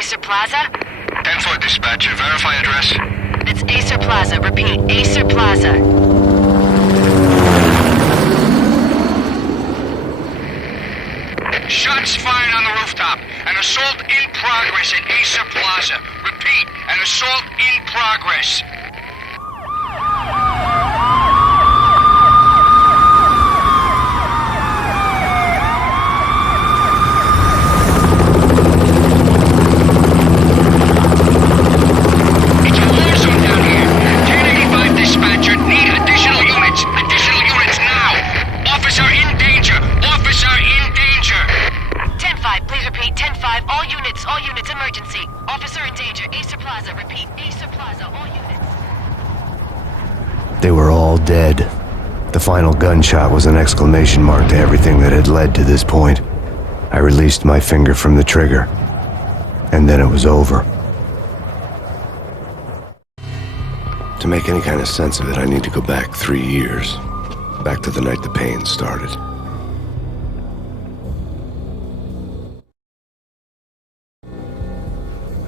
Acer Plaza? 10-4 dispatcher, verify address. It's Acer Plaza. Repeat, Acer Plaza. Shots fired on the rooftop. An assault in progress at Acer Plaza. Repeat, an assault in progress. It's a war zone down here. 1085 dispatcher, need additional units. Additional units now. Officer in danger. Officer in danger. 10-5, please repeat. 10-5, all units, emergency. Officer in danger, Acer Plaza. Repeat, Acer Plaza, all units. They were all dead. The final gunshot was an exclamation mark to everything that had led to this point. I released my finger from the trigger, and then it was over. To make any kind of sense of it, I need to go back 3 years. Back to the night the pain started.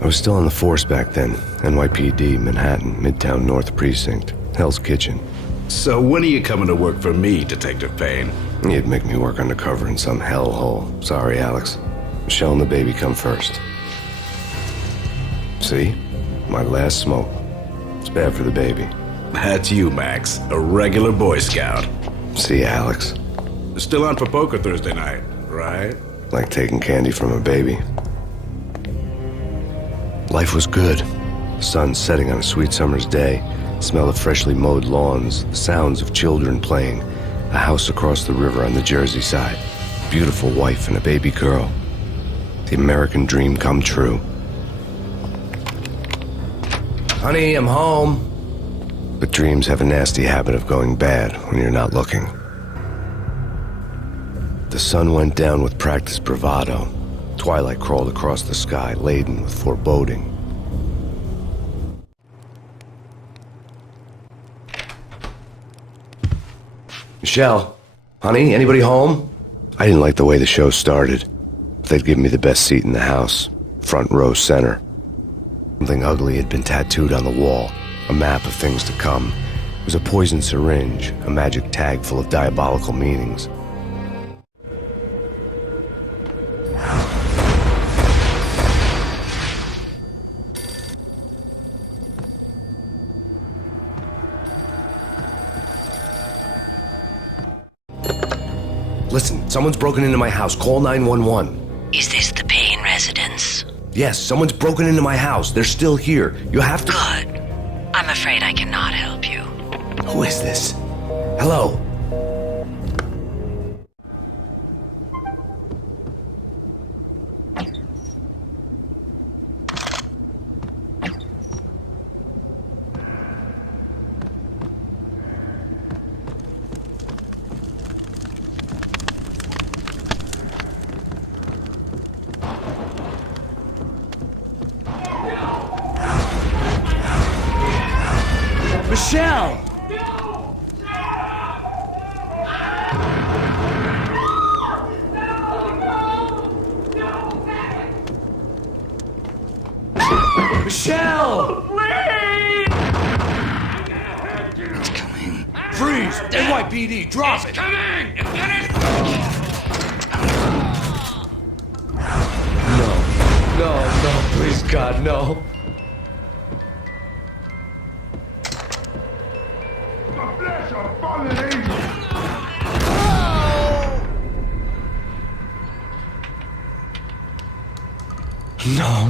I was still on the force back then. NYPD, Manhattan, Midtown North Precinct, Hell's Kitchen. So when are you coming to work for me, Detective Payne? You'd make me work undercover in some hellhole. Sorry, Alex. Michelle and the baby come first. See? My last smoke. It's bad for the baby. That's you, Max. A regular Boy Scout. See, Alex? Still on for poker Thursday night, right? Like taking candy from a baby. Life was good. The sun setting on a sweet summer's day. The smell of freshly mowed lawns. The sounds of children playing. A house across the river on the Jersey side. Beautiful wife and a baby girl. The American dream come true. Honey, I'm home. But dreams have a nasty habit of going bad when you're not looking. The sun went down with practiced bravado. Twilight crawled across the sky, laden with foreboding. Michelle, honey, anybody home? I didn't like the way the show started. They'd give me the best seat in the house, front row center. Something ugly had been tattooed on the wall, a map of things to come. It was a poisoned syringe, a magic tag full of diabolical meanings. Listen, someone's broken into my house. Call 911. Is this the Payne residence? Yes, someone's broken into my house. They're still here. You have to... Good. I'm afraid I cannot help you. Who is this? Hello? Michelle! Michelle! It's coming. Freeze! NYPD, drop it! Coming! No, please God, no.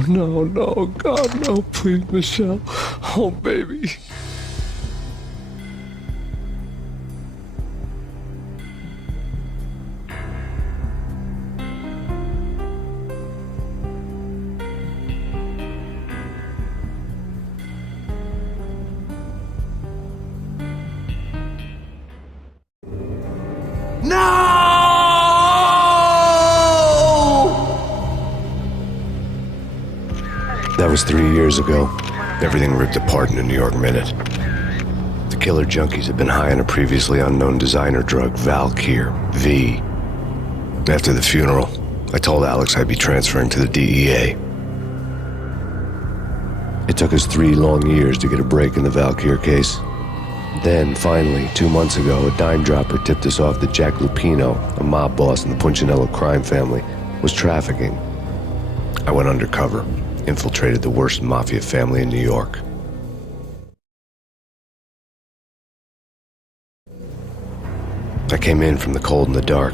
No, God, no, please, Michelle. Oh, baby. That was 3 years ago. Everything ripped apart in a New York minute. The killer junkies had been high on a previously unknown designer drug, Valkyr, V. After the funeral, I told Alex I'd be transferring to the DEA. It took us 3 long years to get a break in the Valkyr case. Then, finally, 2 months ago, a dime dropper tipped us off that Jack Lupino, a mob boss in the Punchinello crime family, was trafficking. I went undercover, infiltrated the worst mafia family in New York. I came in from the cold and the dark.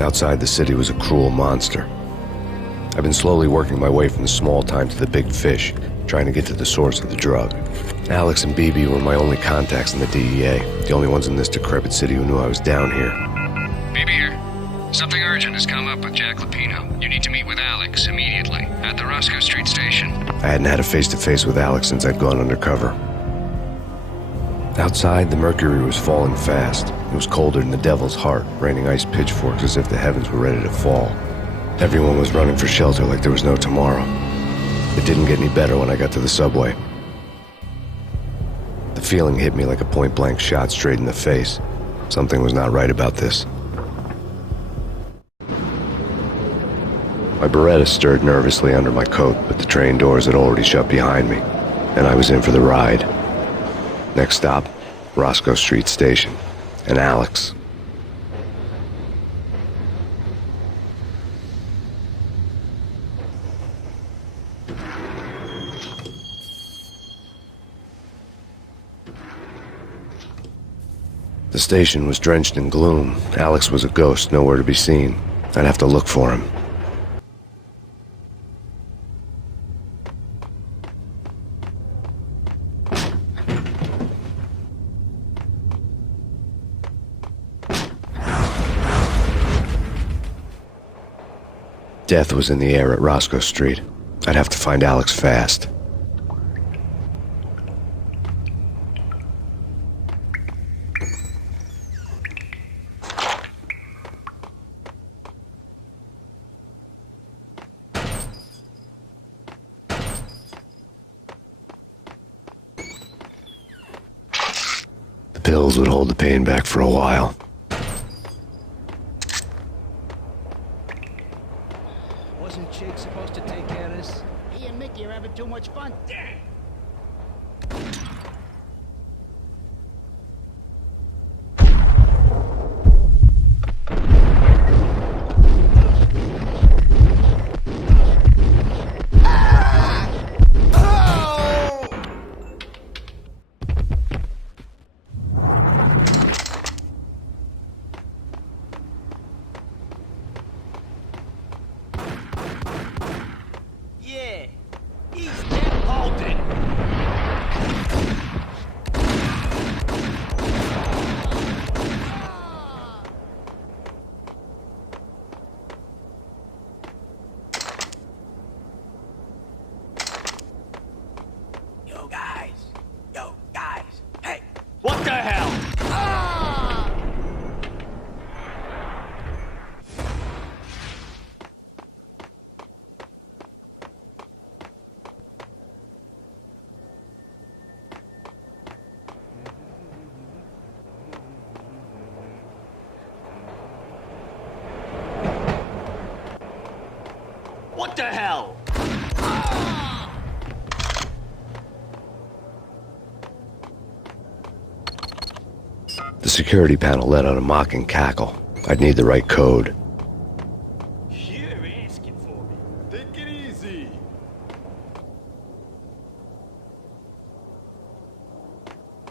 Outside the city was a cruel monster. I've been slowly working my way from the small time to the big fish, trying to get to the source of the drug. Alex and BB were my only contacts in the DEA, the only ones in this decrepit city who knew I was down here. BB here. Something urgent has come up with Jack Lupino. You need to meet with Alex immediately at the Roscoe Street station. I hadn't had a face-to-face with Alex since I'd gone undercover. Outside, the mercury was falling fast. It was colder than the devil's heart, raining ice pitchforks as if the heavens were ready to fall. Everyone was running for shelter like there was no tomorrow. It didn't get any better when I got to the subway. The feeling hit me like a point-blank shot straight in the face. Something was not right about this. My Beretta stirred nervously under my coat, but the train doors had already shut behind me, and I was in for the ride. Next stop, Roscoe Street Station, and Alex. The station was drenched in gloom. Alex was a ghost, nowhere to be seen. I'd have to look for him. Death was in the air at Roscoe Street. I'd have to find Alex fast. The pills would hold the pain back for a while. Wasn't Jake supposed to take care of this? He and Mickey are having too much fun. Damn! Yeah, he's dead holding. Yo guys, hey, what the hell? What the hell? The security panel let out a mocking cackle. I'd need the right code. You're asking for it. Take it easy.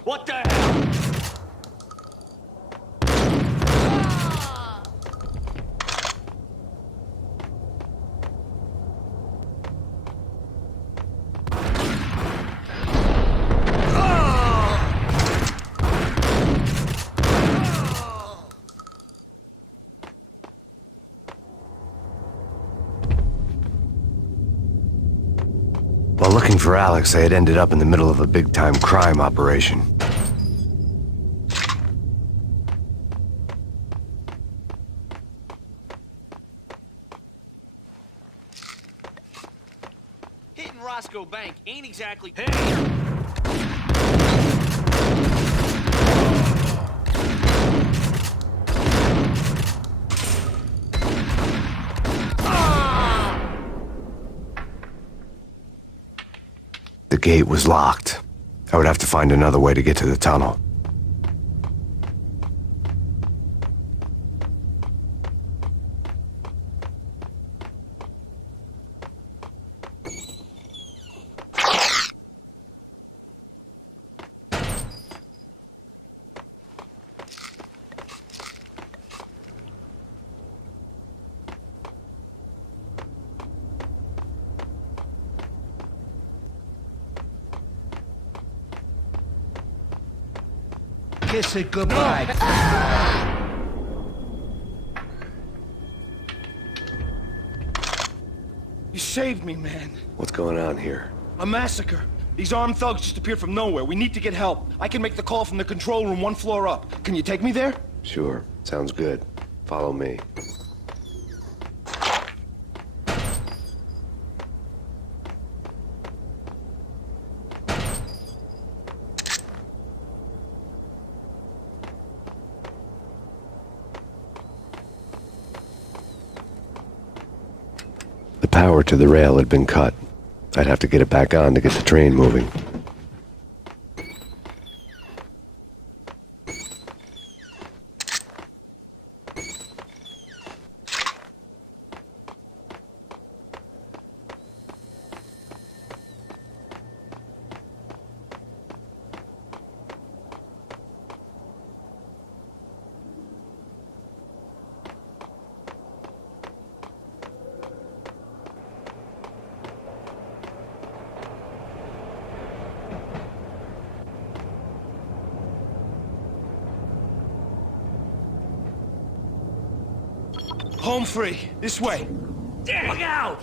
What the hell? While looking for Alex, I had ended up in the middle of a big-time crime operation. Hitting Roscoe Bank ain't exactly... Hey! The gate was locked. I would have to find another way to get to the tunnel. Kiss it goodbye. You saved me, man. What's going on here? A massacre. These armed thugs just appeared from nowhere. We need to get help. I can make the call from the control room 1 floor up. Can you take me there? Sure, sounds good. Follow me. The power to the rail had been cut. I'd have to get it back on to get the train moving. Home free. This way. Look out!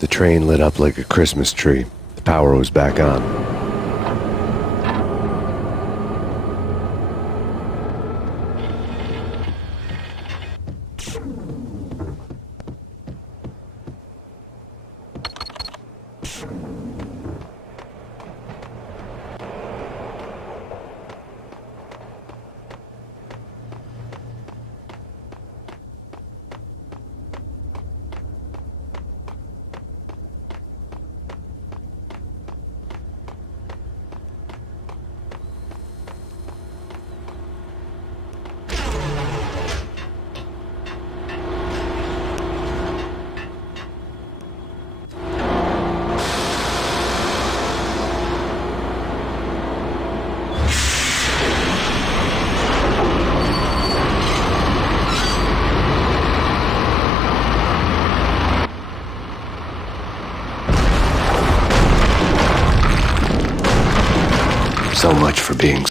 The train lit up like a Christmas tree. The power was back on. So much for being...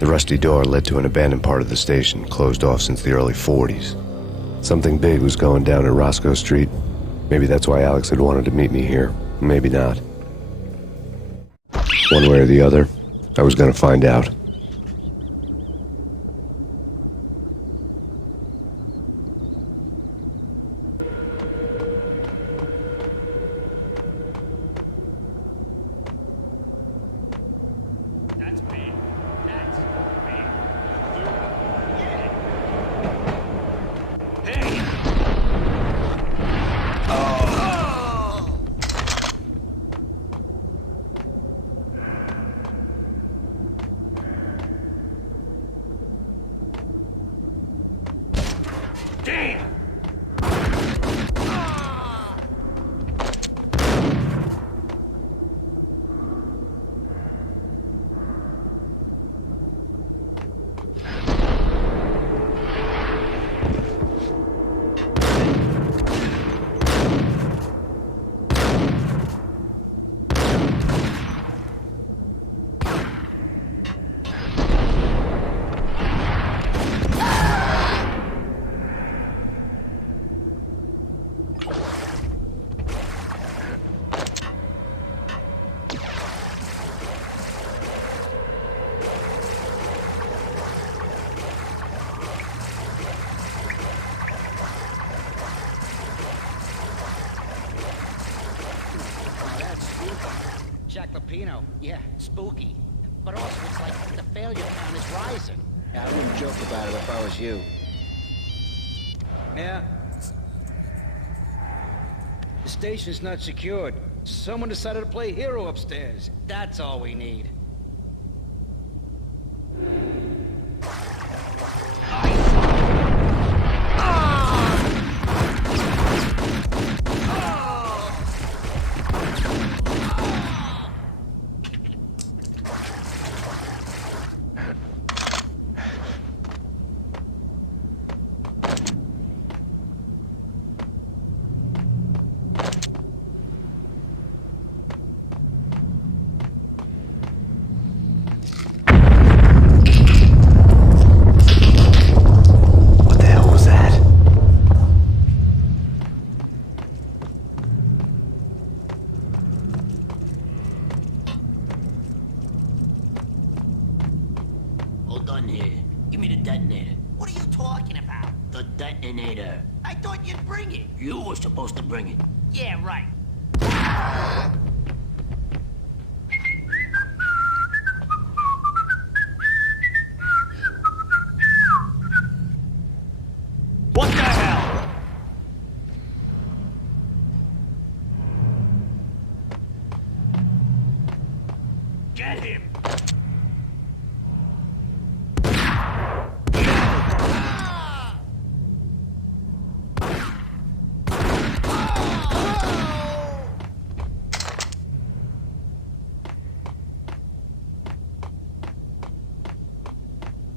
The rusty door led to an abandoned part of the station, closed off since the early 40s. Something big was going down at Roscoe Street. Maybe that's why Alex had wanted to meet me here. Maybe not. One way or the other, I was gonna find out. Jacopino, yeah, spooky. But also, it's like the failure count is rising. Yeah, I wouldn't joke about it if I was you. Yeah. The station's not secured. Someone decided to play hero upstairs. That's all we need. Give me the detonator. What are you talking about? The detonator. I thought you'd bring it. You were supposed to bring it. Yeah, right. What the hell? Get him!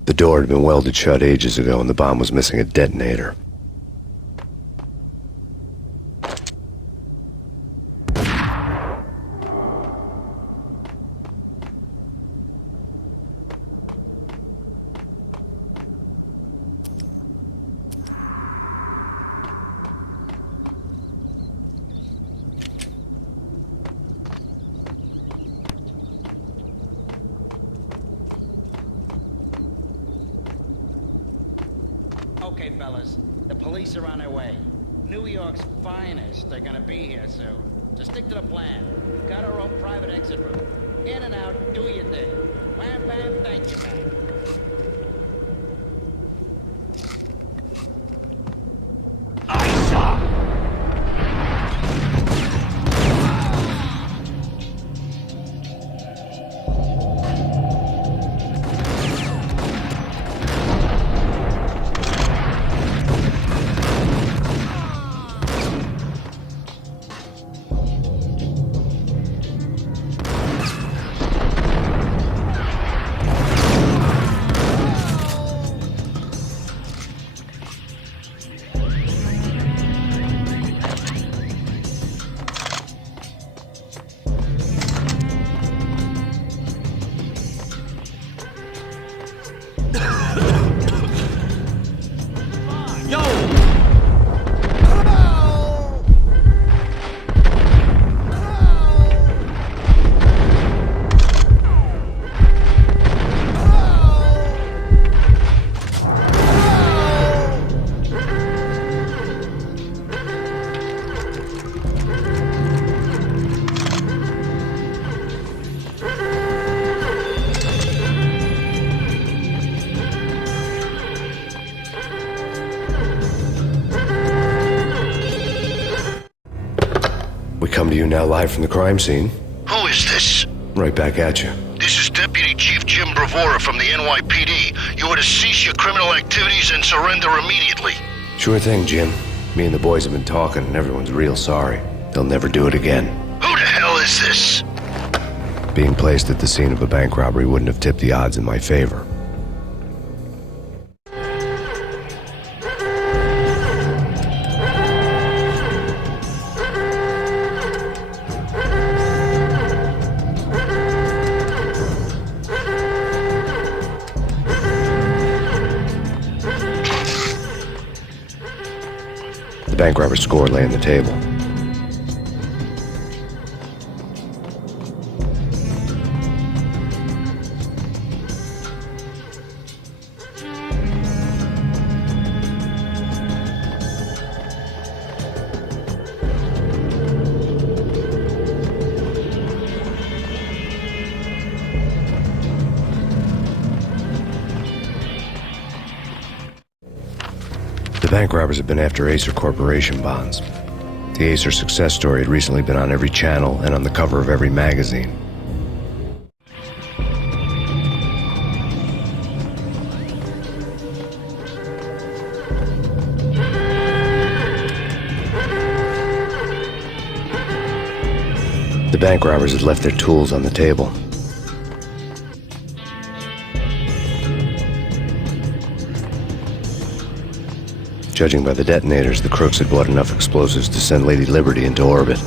The door had been welded shut ages ago and the bomb was missing a detonator. Okay, fellas. The police are on their way. New York's finest are gonna be here soon. So stick to the plan. Got our own private exit route. In and out, do your thing. Wham bam, thank you, man. you now live from the crime scene. Who is this? Right back at you. This is Deputy Chief Jim Bravura from the NYPD. You are to cease your criminal activities and surrender immediately. Sure thing, Jim. Me and the boys have been talking, and everyone's real sorry. They'll never do it again. Who the hell is this? Being placed at the scene of a bank robbery wouldn't have tipped the odds in my favor. The bank robber's score lay on the table. The bank robbers had been after Acer Corporation bonds. The Acer success story had recently been on every channel and on the cover of every magazine. The bank robbers had left their tools on the table. Judging by the detonators, the crooks had bought enough explosives to send Lady Liberty into orbit.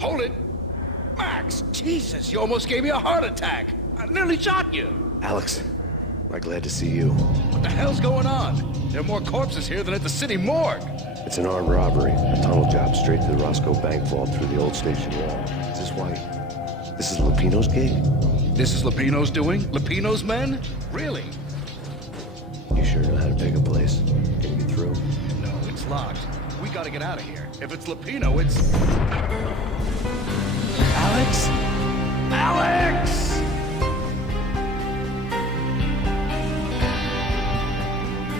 Hold it! Max! Jesus, you almost gave me a heart attack! I nearly shot you! Alex, I'm glad to see you. What the hell's going on? There are more corpses here than at the city morgue! It's an armed robbery, a tunnel job straight to the Roscoe Bank vault through the old station wall. Is this why? This is Lupino's gig? This is Lupino's doing? Lupino's men? Really? You sure know how to pick a place? Can you get through? No, it's locked. We gotta get out of here. If it's Lupino, it's... Alex? Alex!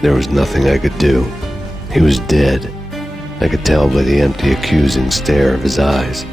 There was nothing I could do. He was dead. I could tell by the empty, accusing stare of his eyes.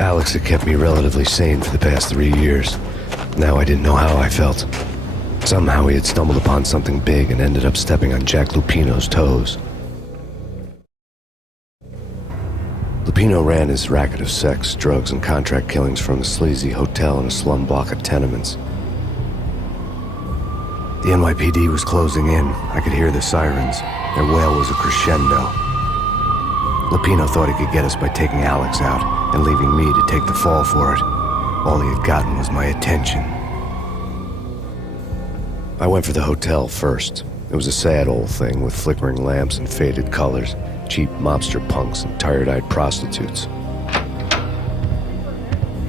Alex had kept me relatively sane for the past 3 years. Now I didn't know how I felt. Somehow he had stumbled upon something big and ended up stepping on Jack Lupino's toes. Lupino ran his racket of sex, drugs, and contract killings from a sleazy hotel in a slum block of tenements. The NYPD was closing in. I could hear the sirens. Their wail was a crescendo. Lupino thought he could get us by taking Alex out and leaving me to take the fall for it. All he had gotten was my attention. I went for the hotel first. It was a sad old thing with flickering lamps and faded colors, cheap mobster punks and tired-eyed prostitutes.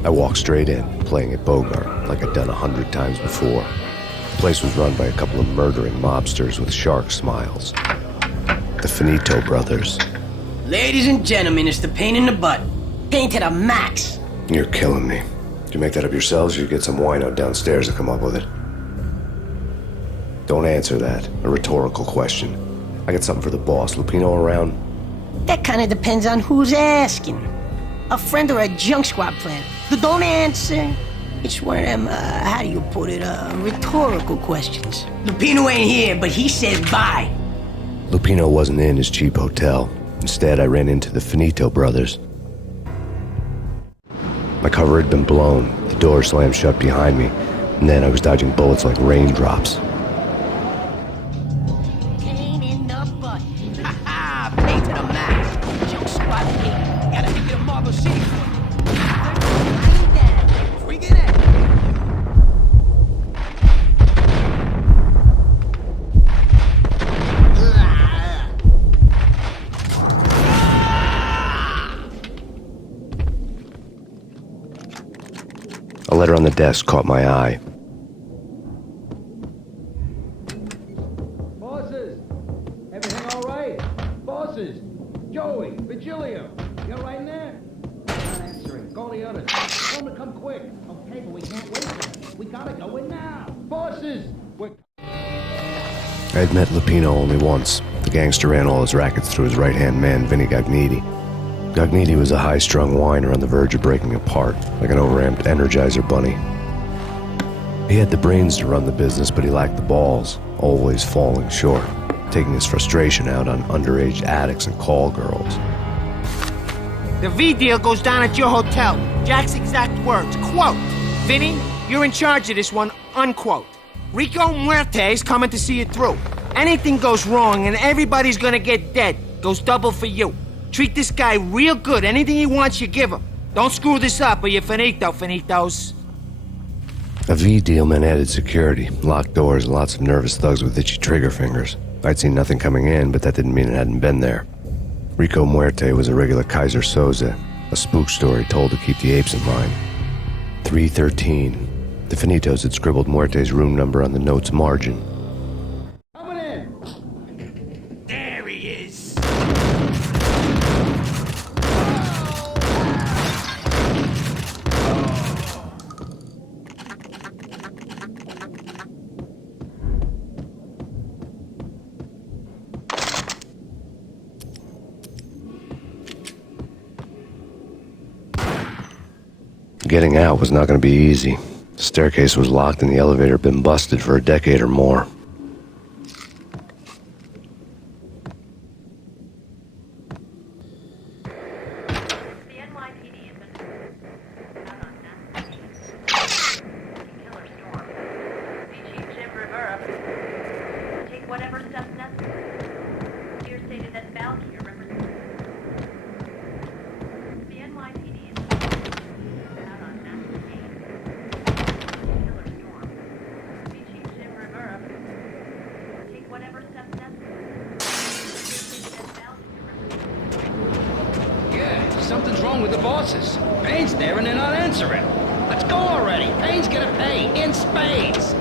I walked straight in, playing at Bogart like I'd done 100 times before. The place was run by a couple of murdering mobsters with shark smiles. The Finito brothers. Ladies and gentlemen, it's the pain in the butt. Pain to the max. You're killing me. Did you make that up yourselves, or you get some wino downstairs to come up with it? Don't answer that. A rhetorical question. I got something for the boss. Lupino around? That kind of depends on who's asking. A friend or a junk squad plan. But don't answer. It's one of them, how do you put it, rhetorical questions. Lupino ain't here, but he said bye. Lupino wasn't in his cheap hotel. Instead, I ran into the Finito brothers. My cover had been blown. The door slammed shut behind me, and then I was dodging bullets like raindrops. Pain in the butt. Ha ha! Pain to the max. Junk squad pain. Gotta make it a Marble City for you. Lying down. Freak it out. A letter on the desk caught my eye. Bosses! Everything all right? Bosses! Joey! Vigilio! You all right in there? Not answering. Call the others. Tell them to come quick. Okay, but we can't wait for them. We gotta go in now. Bosses! We're... I had met Lupino only once. The gangster ran all his rackets through his right-hand man, Vinny Gagniti. Gagniti was a high-strung whiner on the verge of breaking apart, like an overamped Energizer bunny. He had the brains to run the business, but he lacked the balls, always falling short, taking his frustration out on underage addicts and call girls. The V deal goes down at your hotel. Jack's exact words, quote, "Vinny, you're in charge of this one," unquote. Rico Muerte's coming to see it through. Anything goes wrong and everybody's gonna get dead. Goes double for you. Treat this guy real good. Anything he wants, you give him. Don't screw this up or you're finito, finitos. A V deal meant added security, locked doors, and lots of nervous thugs with itchy trigger fingers. I'd seen nothing coming in, but that didn't mean it hadn't been there. Rico Muerte was a regular Kaiser Soze, a spook story told to keep the apes in line. 313. The Finitos had scribbled Muerte's room number on the note's margin. Coming in! There he is. Getting out was not going to be easy. The staircase was locked and the elevator had been busted for a decade or more. Something's wrong with the bosses. Payne's there and they're not answering. Let's go already. Payne's gonna pay in spades.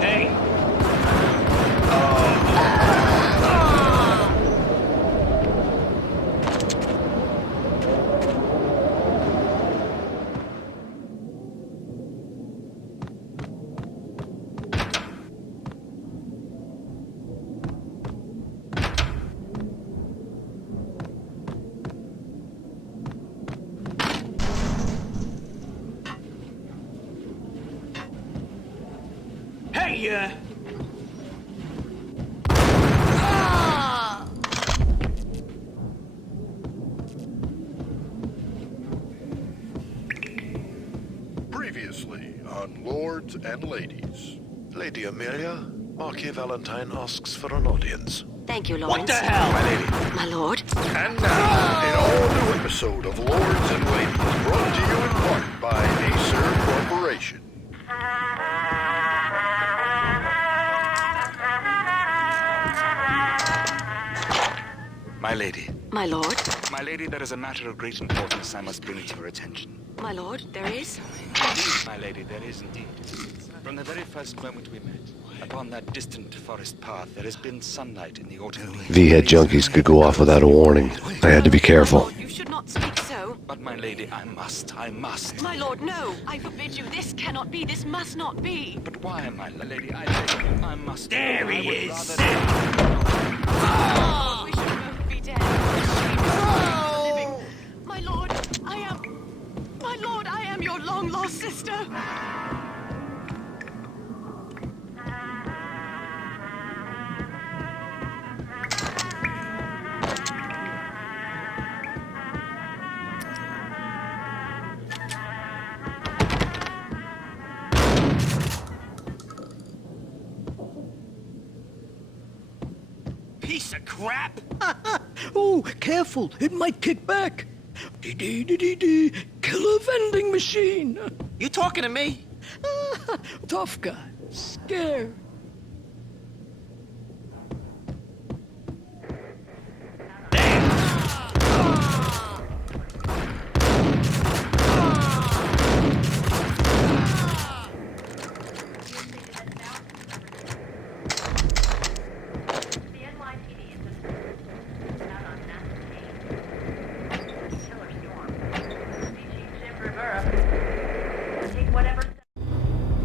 Hey. Previously on Lords and Ladies. Lady Amelia, Marquis Valentine asks for an audience. Thank you, Lawrence. What the hell? My lady. My lord? And now, an all-new episode of Lords and Ladies, brought to you in part by Acer Corporation. My lady. My lord? My lady, there is a matter of great importance I must bring to your attention. My lord, there is? Indeed, my lady, there is indeed. From the very first moment we met, upon that distant forest path, there has been sunlight in the autumn. V-head junkies could go off without a warning. I had to be careful. You should not speak so. But my lady, I must. My lord, no. I forbid you. This cannot be. This must not be. But why, my lady? I must. There he is. Oh, we should both be dead. No! My lord, I am your long-lost sister. Piece of crap! Oh, careful, it might kick back. Dee-dee-dee-dee-dee, killer vending machine. You talking to me? Tough guy, scared.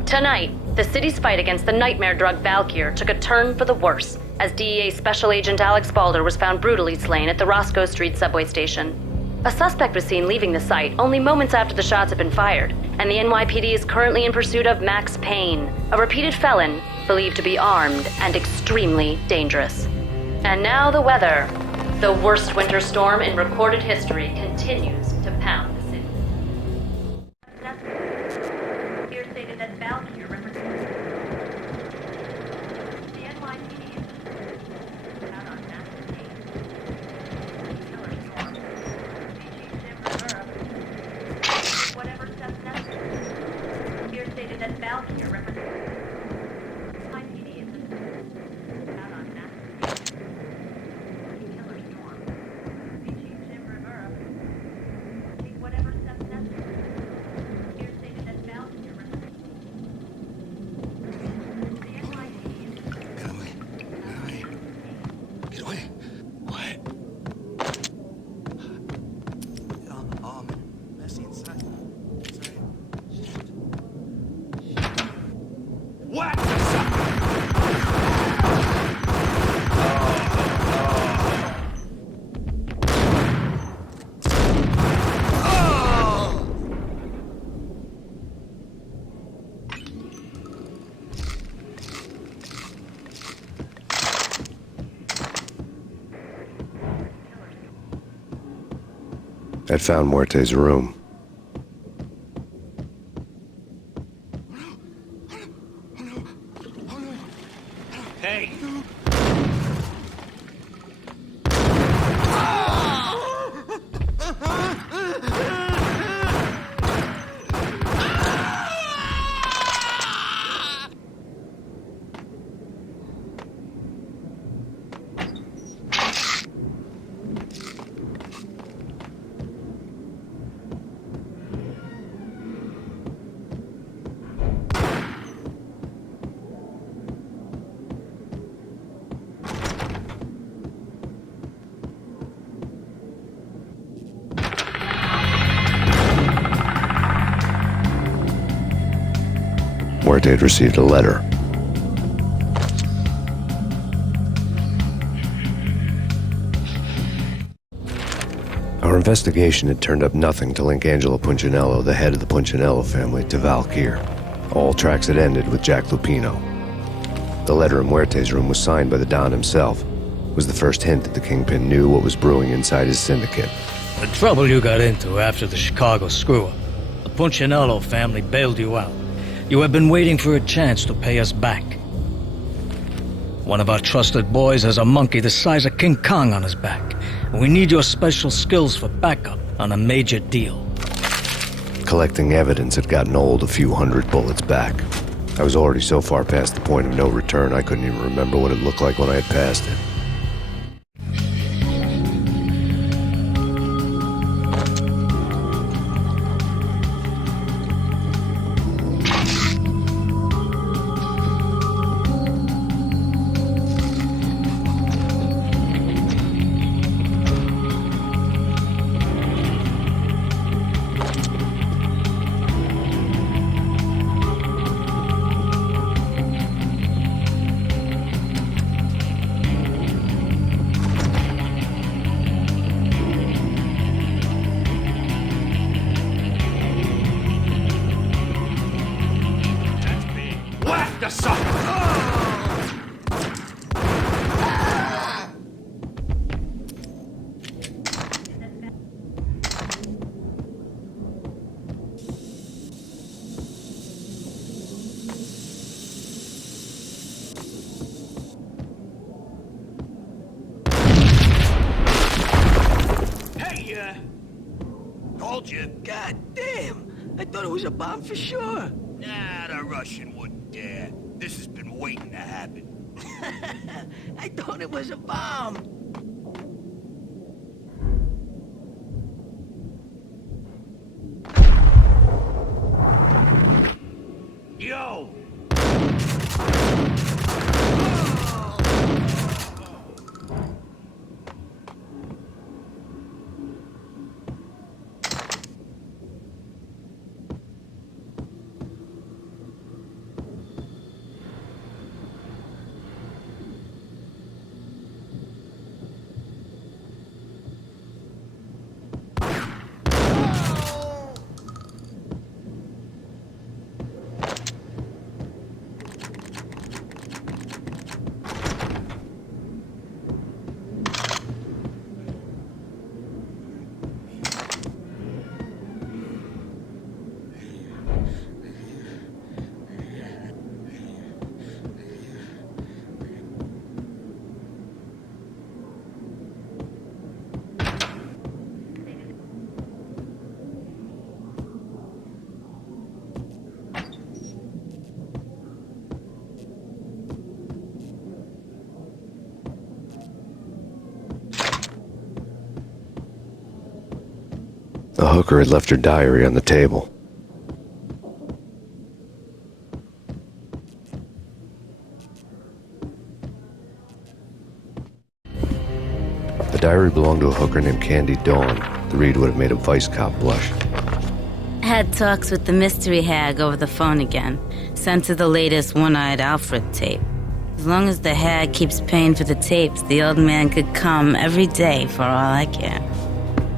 Tonight, the city's fight against the nightmare drug Valkyr took a turn for the worse as DEA Special Agent Alex Balder was found brutally slain at the Roscoe Street subway station. A suspect was seen leaving the site only moments after the shots had been fired, and the NYPD is currently in pursuit of Max Payne, a repeated felon believed to be armed and extremely dangerous. And now the weather. The worst winter storm in recorded history continues to pound the city. Here stated that Valkyr represents the NYPD is out on Max Payne. Killer storm. Whatever steps necessary. Here stated that Valkyr represents NYPD is out on Max Payne. Killer storm. Take whatever steps necessary. Here stated that Valkyr represents the NYPD is Get away. Get away. What? Messy inside. What? I'd found Muerte's room. Hey! Muerte had received a letter. Our investigation had turned up nothing to link Angelo Punchinello, the head of the Punchinello family, to Valkyr. All tracks had ended with Jack Lupino. The letter in Muerte's room was signed by the Don himself. It was the first hint that the Kingpin knew what was brewing inside his syndicate. The trouble you got into after the Chicago screw-up. The Punchinello family bailed you out. You have been waiting for a chance to pay us back. One of our trusted boys has a monkey the size of King Kong on his back. We need your special skills for backup on a major deal. Collecting evidence had gotten old a few hundred bullets back. I was already so far past the point of no return I couldn't even remember what it looked like when I had passed it. Told you. God damn! I thought it was a bomb for sure. Nah, the Russian wouldn't dare. This has been waiting to happen. I thought it was a bomb. Yo! The hooker had left her diary on the table. The diary belonged to a hooker named Candy Dawn. The read would have made a vice cop blush. Had talks with the mystery hag over the phone again. Sent her the latest One-Eyed Alfred tape. As long as the hag keeps paying for the tapes, the old man could come every day for all I care.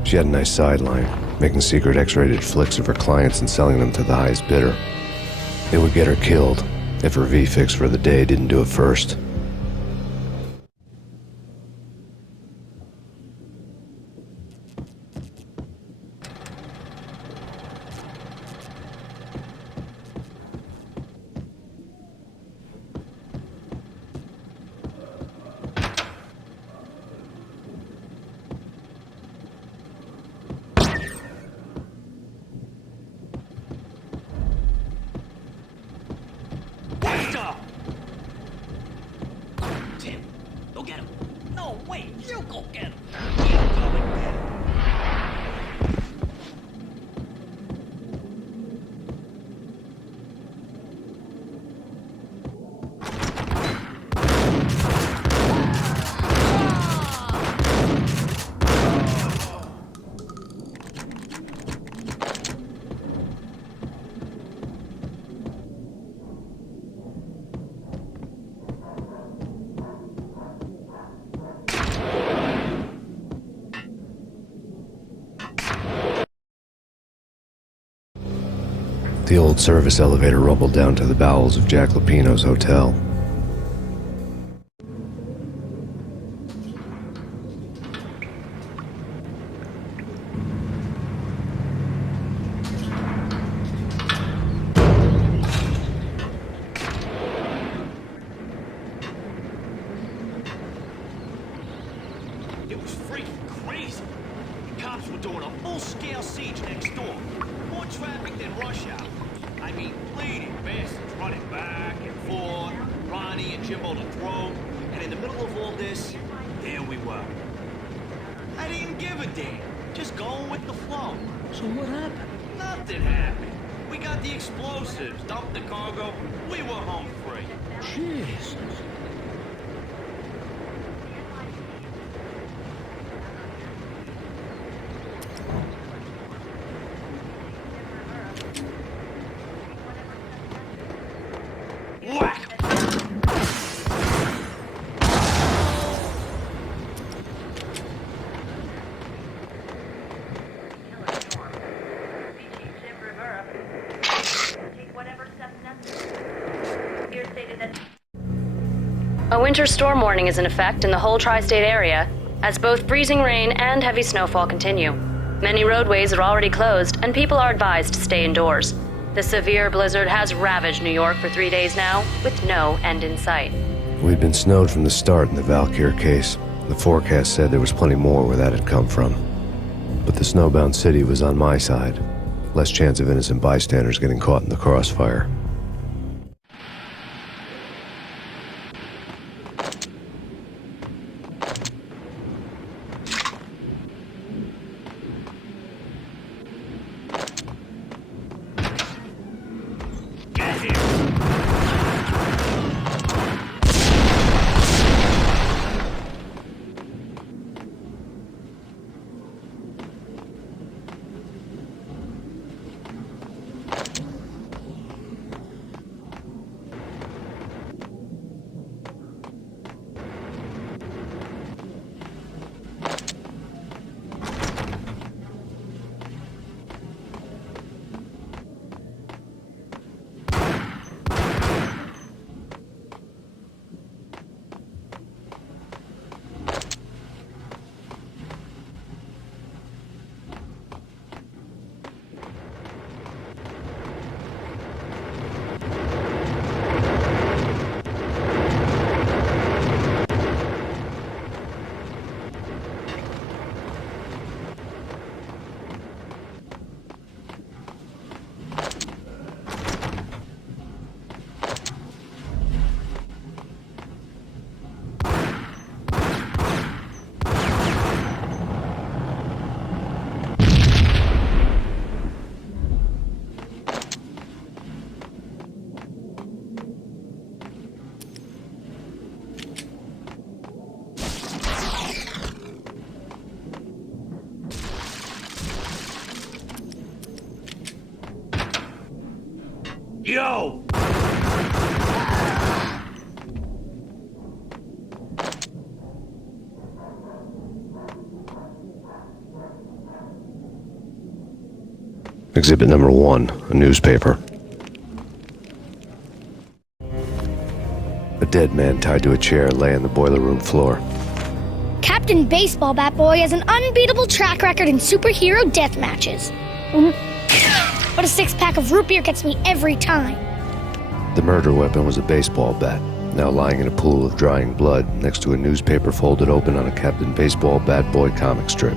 She had a nice sideline, making secret X-rated flicks of her clients and selling them to the highest bidder. It would get her killed if her V-fix for the day didn't do it first. Tim, go get him. No, wait, you go get him. The old service elevator rumbled down to the bowels of Jack Lupino's hotel. cops were doing a full-scale siege next door. More traffic than rush hour. I mean, bleeding bastards running back and forth, Ronnie and Jimbo to throw, and in the middle of all this, there we were. I didn't give a damn, just going with the flow. So what happened? Nothing happened. We got the explosives, dumped the cargo, we were home free. Jesus. Whack! A winter storm warning is in effect in the whole tri-state area, as both freezing rain and heavy snowfall continue. Many roadways are already closed, and people are advised to stay indoors. The severe blizzard has ravaged New York for 3 days now, with no end in sight. We'd been snowed from the start in the Valkyr case. The forecast said there was plenty more where that had come from. But the snowbound city was on my side. Less chance of innocent bystanders getting caught in the crossfire. Yo! Exhibit number 1, a newspaper. A dead man tied to a chair lay on the boiler room floor. Captain Baseball Bat Boy has an unbeatable track record in superhero death matches. But a 6-pack of root beer gets me every time. The murder weapon was a baseball bat, now lying in a pool of drying blood next to a newspaper folded open on a Captain Baseball Bat Boy comic strip.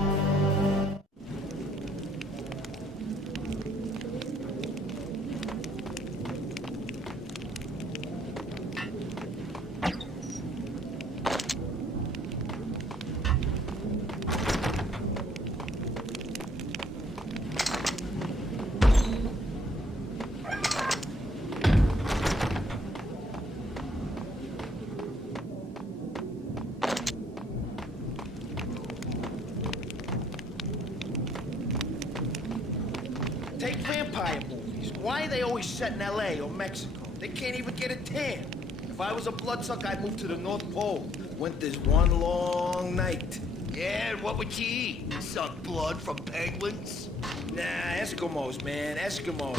Take vampire movies. Why are they always set in L.A. or Mexico? They can't even get a tan. If I was a bloodsucker, I'd move to the North Pole. Winter's one long night. Yeah, and what would you eat? Suck blood from penguins? Nah, Eskimos, man. Eskimos.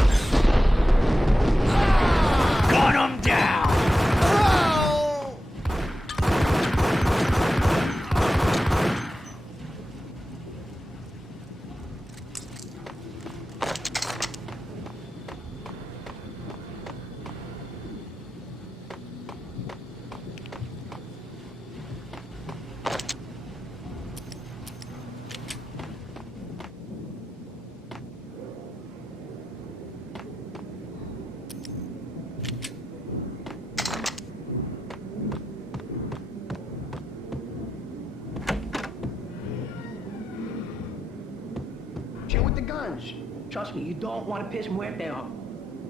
Gun 'em down! you with the guns. Trust me, you don't want to piss Muerte off.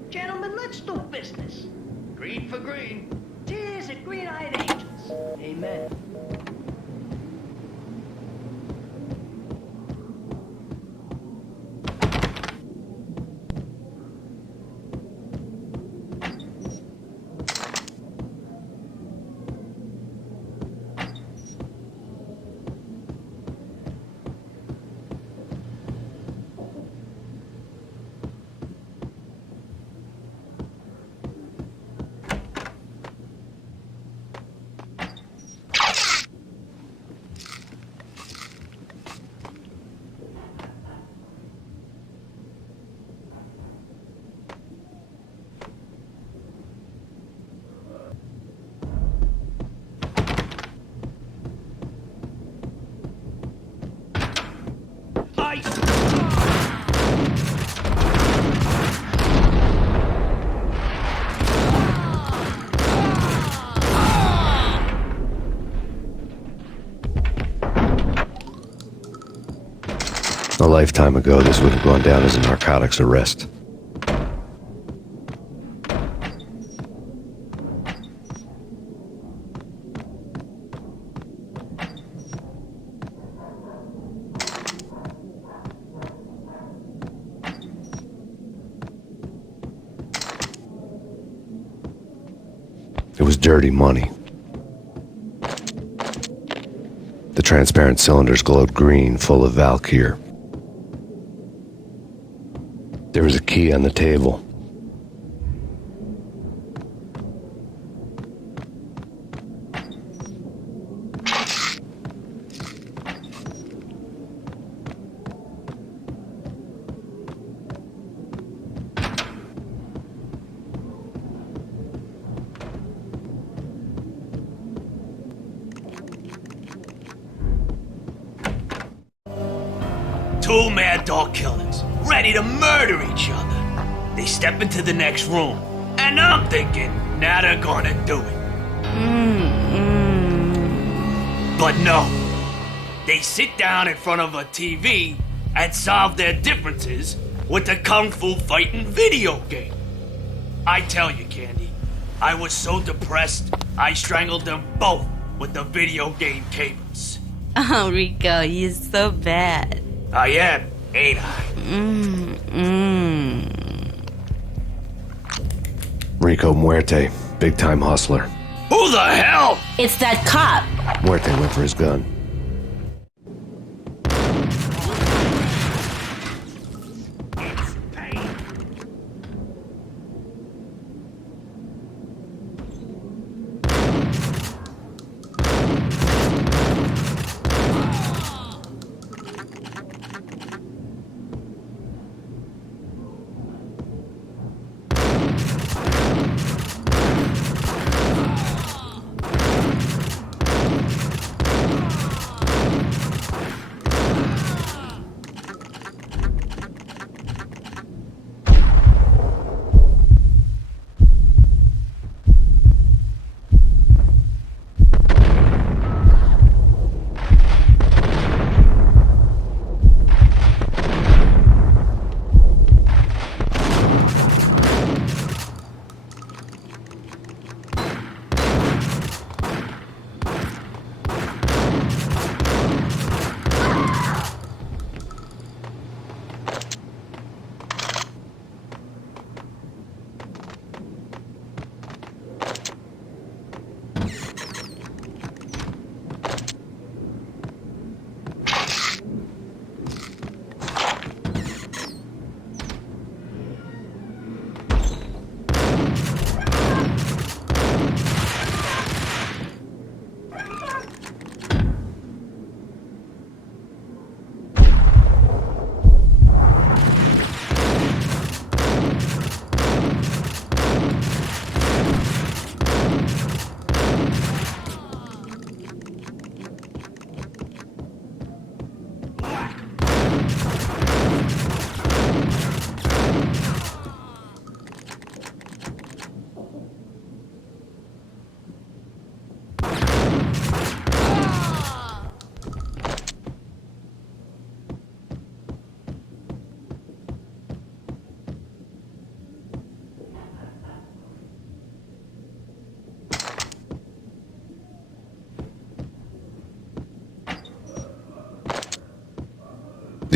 Gentlemen, let's do business. Green for green. Tears at green-eyed angels. Amen. A lifetime ago, this would have gone down as a narcotics arrest. It was dirty money. The transparent cylinders glowed green, full of Valkyr. There was a key on the table. Two mad dog killers, ready to murder each other. They step into the next room, and I'm thinking, now they're gonna do it. But no. They sit down in front of a TV and solve their differences with the Kung Fu fighting video game. I tell you, Candy, I was so depressed, I strangled them both with the video game cables. Oh, Rico, you're so bad. I am, ain't I? Rico Muerte, big-time hustler. Who the hell? It's that cop. Muerte went for his gun.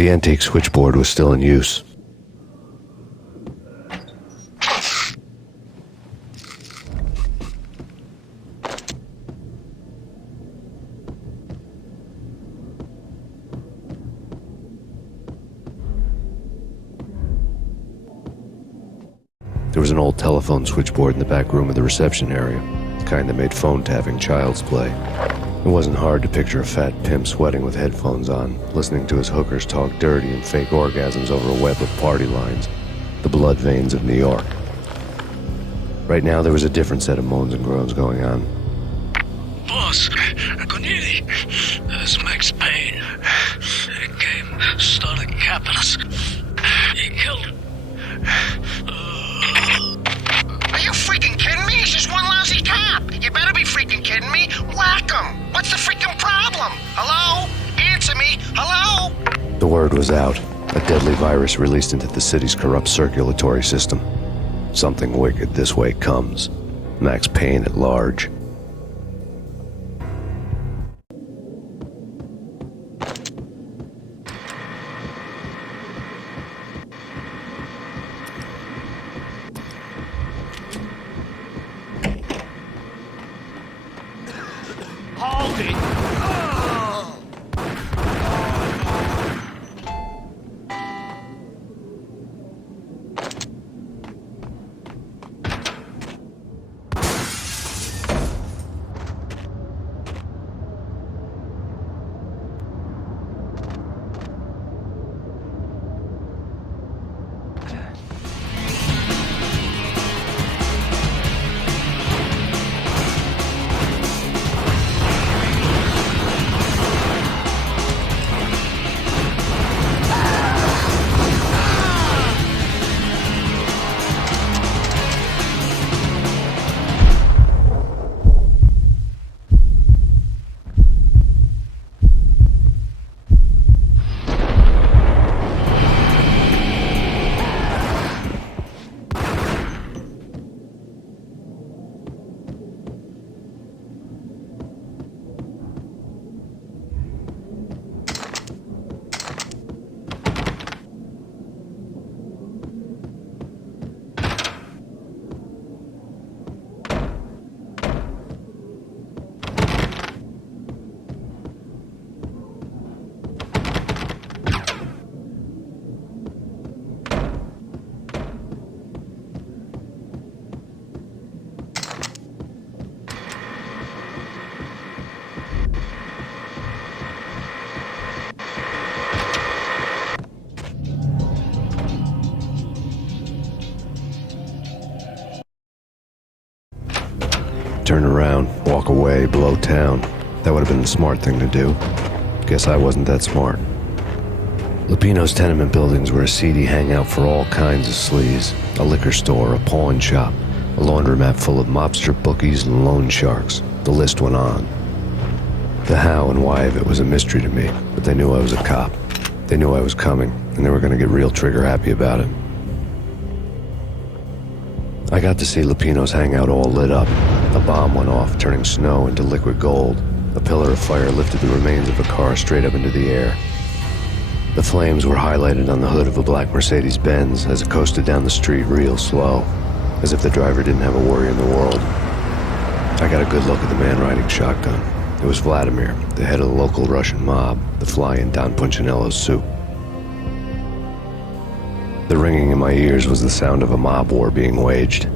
The antique switchboard was still in use. There was an old telephone switchboard in the back room of the reception area, the kind that made phone tapping child's play. It wasn't hard to picture a fat pimp sweating with headphones on, listening to his hookers talk dirty and fake orgasms over a web of party lines, the blood veins of New York. Right now, there was a different set of moans and groans going on. Boss, Cornelia, it's Max Payne. He came, started capping us. He killed him. Are you freaking kidding me? He's just one lousy cop. You better be freaking kidding me. Whack him. What's the freaking problem? Hello? Answer me. Hello? The word was out. A deadly virus released into the city's corrupt circulatory system. Something wicked this way comes. Max Payne at large. Hold it! Turn around, walk away, blow town. That would have been the smart thing to do. Guess I wasn't that smart. Lupino's tenement buildings were a seedy hangout for all kinds of sleaze. A liquor store, a pawn shop, a laundromat full of mobster bookies and loan sharks. The list went on. The how and why of it was a mystery to me, but they knew I was a cop. They knew I was coming, and they were going to get real trigger happy about it. I got to see Lupino's hangout all lit up. A bomb went off, turning snow into liquid gold. A pillar of fire lifted the remains of a car straight up into the air. The flames were highlighted on the hood of a black Mercedes-Benz as it coasted down the street real slow, as if the driver didn't have a worry in the world. I got a good look at the man riding shotgun. It was Vladimir, the head of the local Russian mob, the fly in Don Punchinello's soup. The ringing in my ears was the sound of a mob war being waged.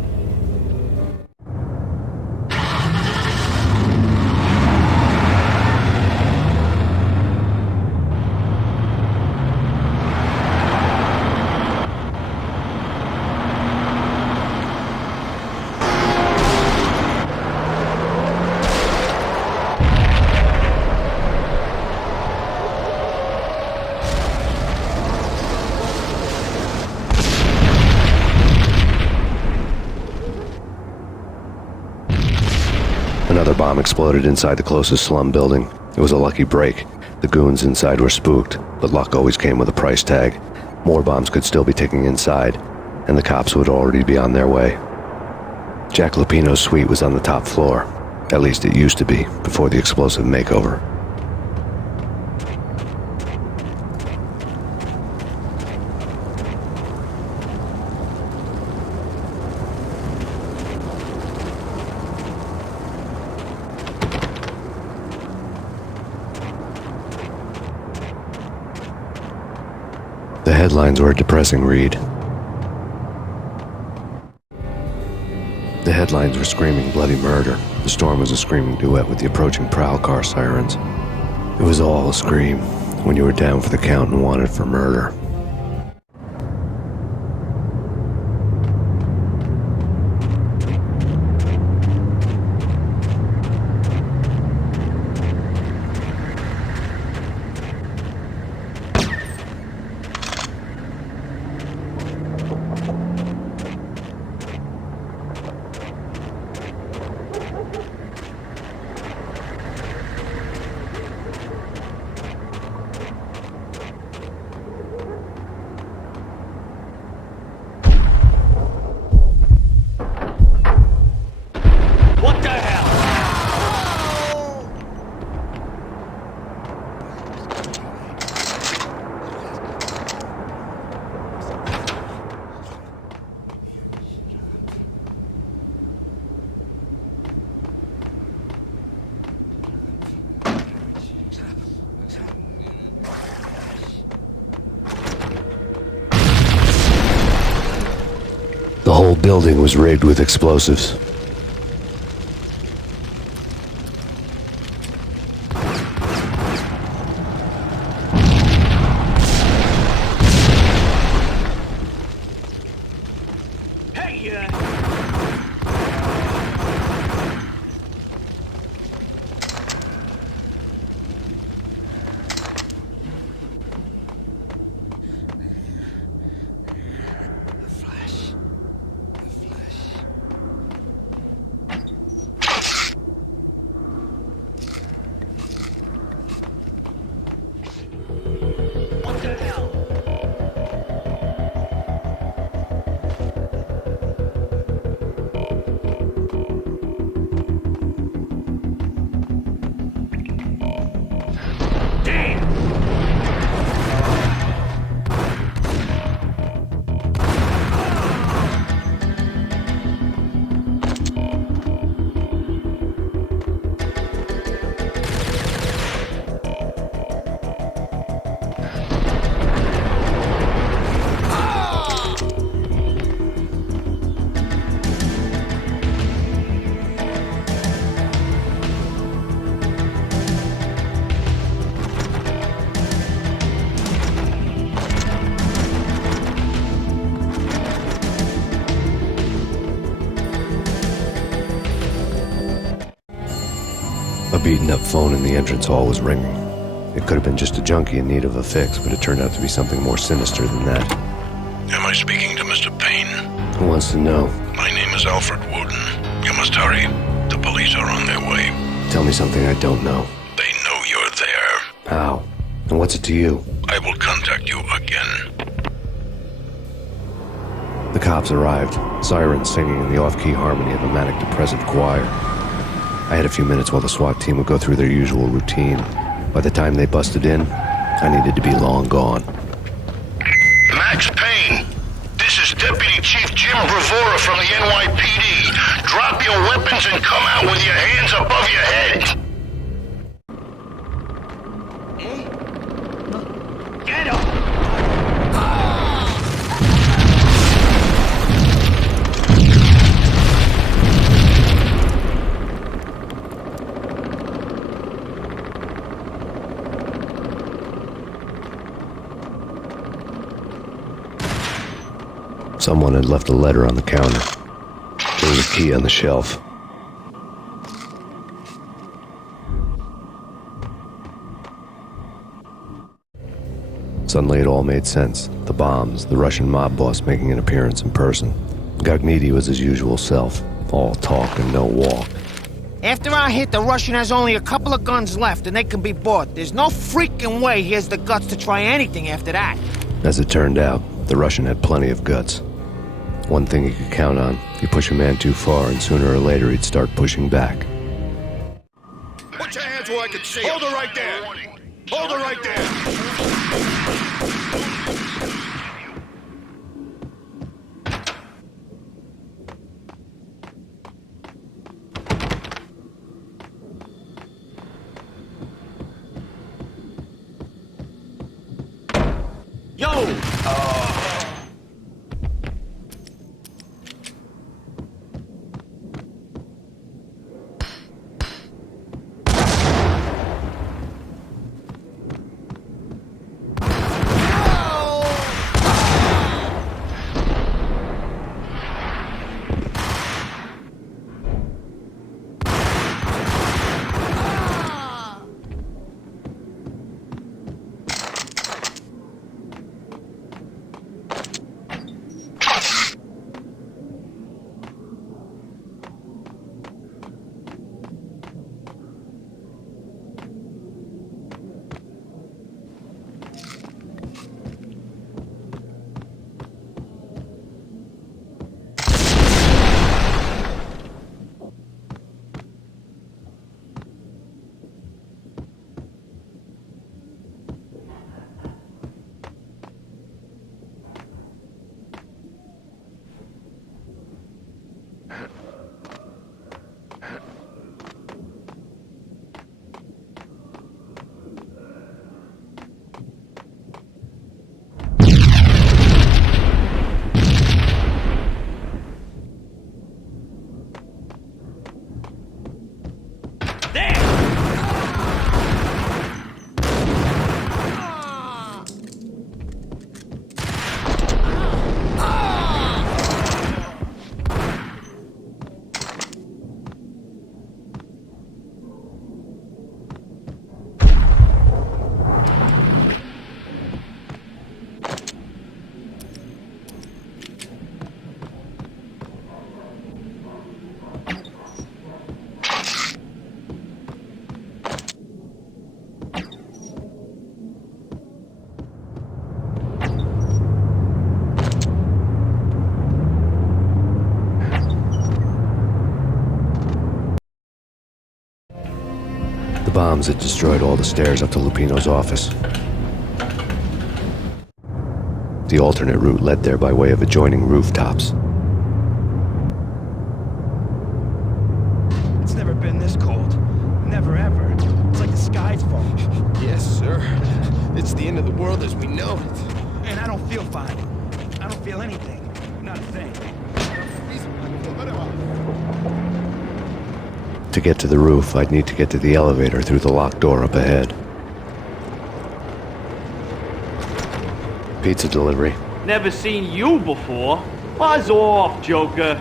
Another bomb exploded inside the closest slum building. It was a lucky break. The goons inside were spooked, but luck always came with a price tag. More bombs could still be ticking inside, and the cops would already be on their way. Jack Lupino's suite was on the top floor. At least it used to be, before the explosive makeover. The headlines were a depressing read. The headlines were screaming bloody murder. The storm was a screaming duet with the approaching prowl car sirens. It was all a scream when you were down for the count and wanted for murder. What the hell? The whole building was rigged with explosives. A beaten-up phone in the entrance hall was ringing. It could have been just a junkie in need of a fix, but it turned out to be something more sinister than that. Am I speaking to Mr. Payne? Who wants to know? My name is Alfred Woden. You must hurry. The police are on their way. Tell me something I don't know. They know you're there. How? And what's it to you? I will contact you again. The cops arrived, sirens singing in the off-key harmony of a manic-depressive choir. I had a few minutes while the SWAT team would go through their usual routine. By the time they busted in, I needed to be long gone. Max Payne, this is Deputy Chief Jim Bravura from the NYPD. Drop your weapons and come out with your hands above your head. Get him! Someone had left a letter on the counter. There was a key on the shelf. Suddenly it all made sense. The bombs, the Russian mob boss making an appearance in person. Gognitti was his usual self, all talk and no walk. After our hit, the Russian has only a couple of guns left and they can be bought. There's no freaking way he has the guts to try anything after that. As it turned out, the Russian had plenty of guts. One thing he could count on, you push a man too far and sooner or later he'd start pushing back. Put your hands where I can see. Hold her right there. Hold her right there. Yo! bombs that destroyed all the stairs up to Lupino's office. The alternate route led there by way of adjoining rooftops. It's never been this cold. Never ever. It's like the sky's falling. Yes, sir. It's the end of the world as we know it. And I don't feel fine. I don't feel anything. Not a thing. To get to the roof, I'd need to get to the elevator through the locked door up ahead. Pizza delivery. Never seen you before. Buzz off, Joker.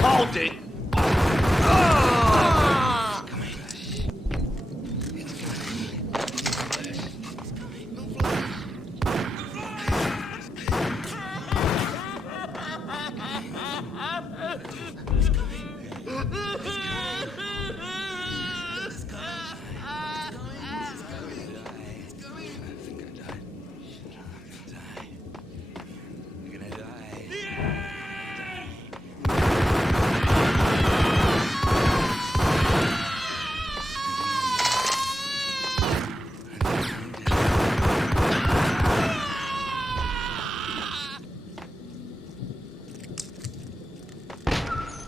Hold it!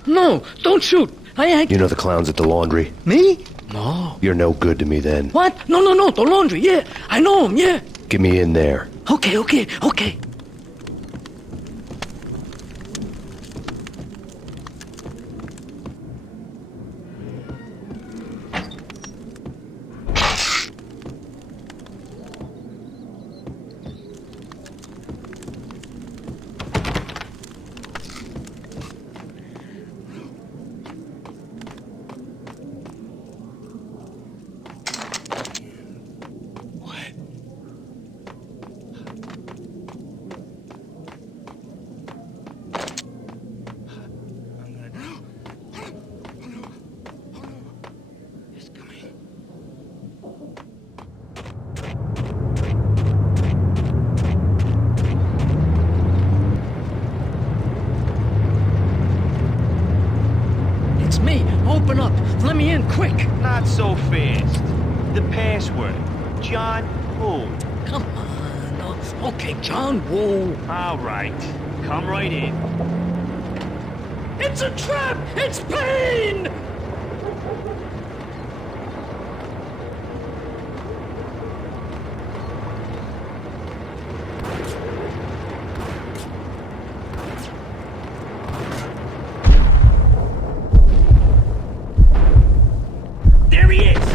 No, don't shoot. You know the clowns at the laundry? Me? No. You're no good to me then. What? No, the laundry, yeah. I know him, yeah. Get me in there. Okay. Me, open up. Let me in, quick. Not so fast. The password. John Woo. Come on. Okay, John Woo. All right. Come right in. It's a trap! It's Payne! There he is!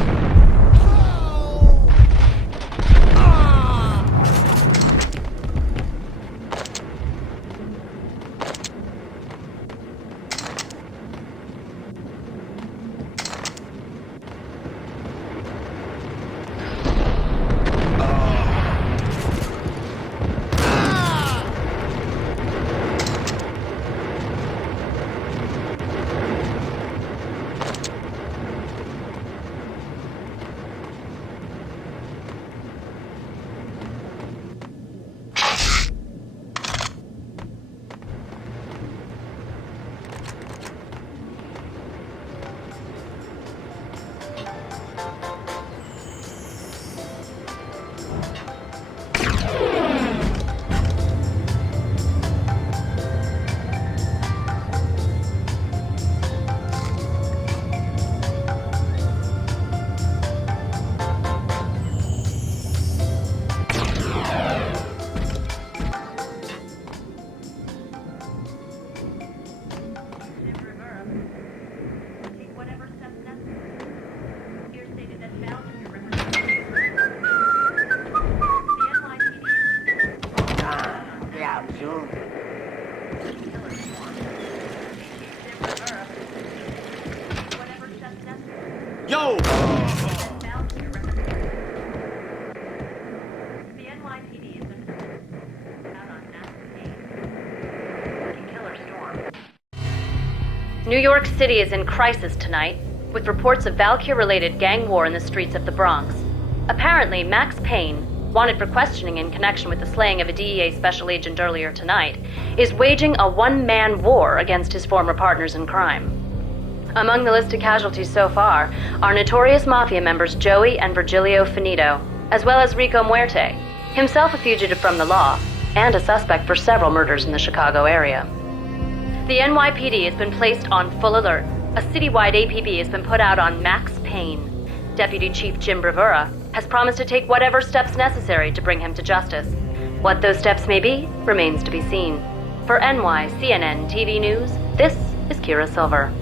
Yo! New York City is in crisis tonight, with reports of Valkyr-related gang war in the streets of the Bronx. Apparently, Max Payne, wanted for questioning in connection with the slaying of a DEA special agent earlier tonight, is waging a one-man war against his former partners in crime. Among the listed casualties so far are notorious mafia members Joey and Virgilio Finito, as well as Rico Muerte, himself a fugitive from the law, and a suspect for several murders in the Chicago area. The NYPD has been placed on full alert. A citywide APB has been put out on Max Payne. Deputy Chief Jim Bravura has promised to take whatever steps necessary to bring him to justice. What those steps may be remains to be seen. For NYCNN TV News, this is Kira Silver.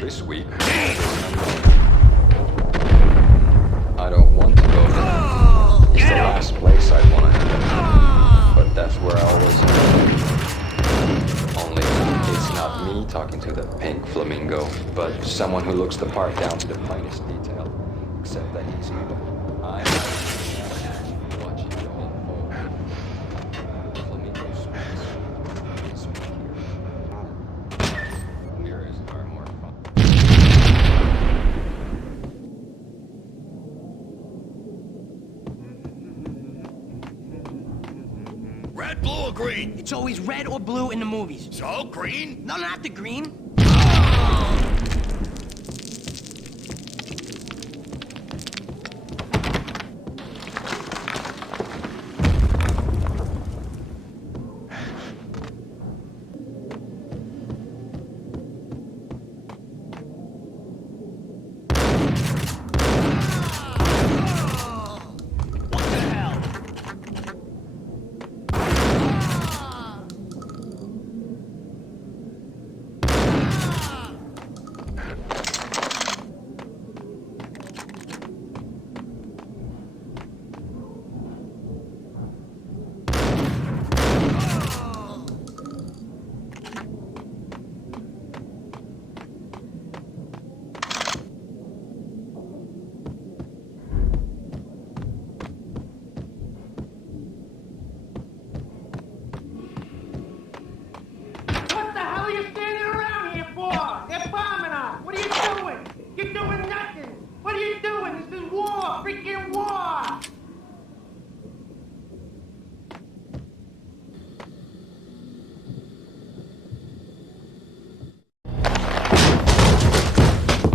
This week, I don't want to go there. It's the last place I want to end, but that's where I always end. Only it's not me talking to the pink flamingo, but someone who looks the part down to the finest detail. Except that he's human. I'm watching it all unfold. The flamingo speaks. Mirrors are more fun. Red, blue, or green? It's always red or blue in the movies. So, green? No, not the green.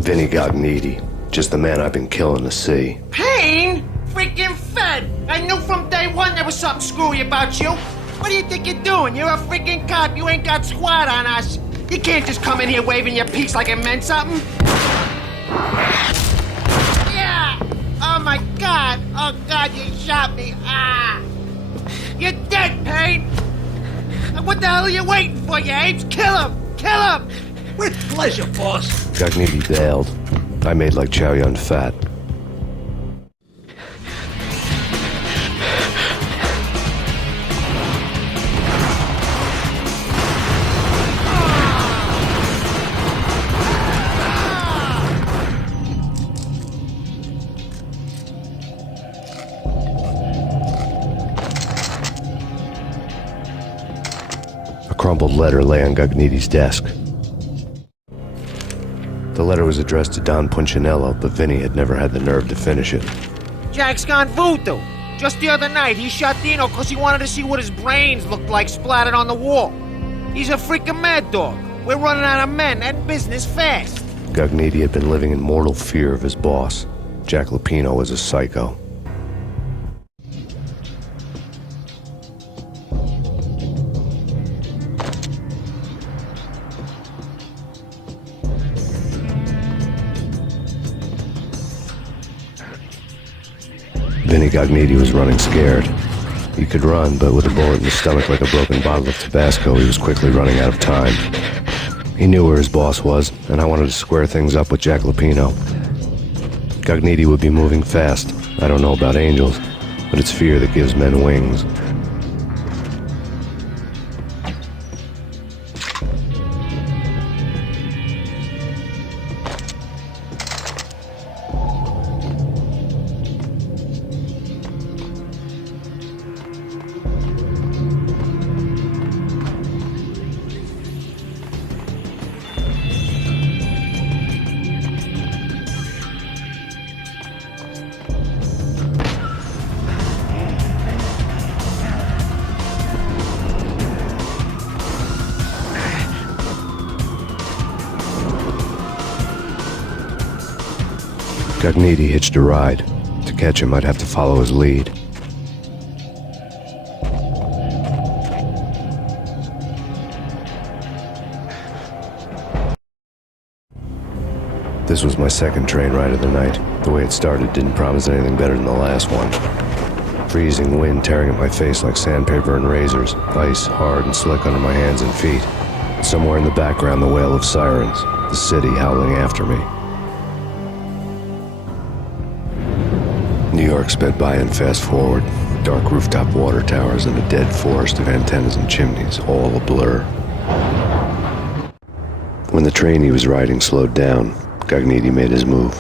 Vinny Gognitti, just the man I've been killing to see. Payne? Freaking Fed! I knew from day one there was something screwy about you. What do you think you're doing? You're a freaking cop. You ain't got squat on us. You can't just come in here waving your piece like it meant something. Yeah! Oh my God! Oh God, you shot me! Ah! You're dead, Payne! What the hell are you waiting for, you apes? Kill him! Kill him! With pleasure, boss. Gognitti bailed. I made like Chow Yun Fat. A crumpled letter lay on Gognitti's desk. The letter was addressed to Don Punchinello, but Vinny had never had the nerve to finish it. Jack's gone voodoo. Just the other night, he shot Dino because he wanted to see what his brains looked like splattered on the wall. He's a freaking mad dog. We're running out of men and business fast. Gognitti had been living in mortal fear of his boss. Jack Lupino was a psycho. Vinny Gognitti was running scared. He could run, but with a bullet in his stomach like a broken bottle of Tabasco, he was quickly running out of time. He knew where his boss was, and I wanted to square things up with Jack Lupino. Gognitti would be moving fast. I don't know about angels, but it's fear that gives men wings. Gognitti hitched a ride. To catch him, I'd have to follow his lead. This was my second train ride of the night. The way it started didn't promise anything better than the last one. Freezing wind tearing at my face like sandpaper and razors, ice hard and slick under my hands and feet. Somewhere in the background, the wail of sirens, the city howling after me. New York sped by in fast forward. Dark rooftop water towers and a dead forest of antennas and chimneys, all a blur. When the train he was riding slowed down, Gognitti made his move.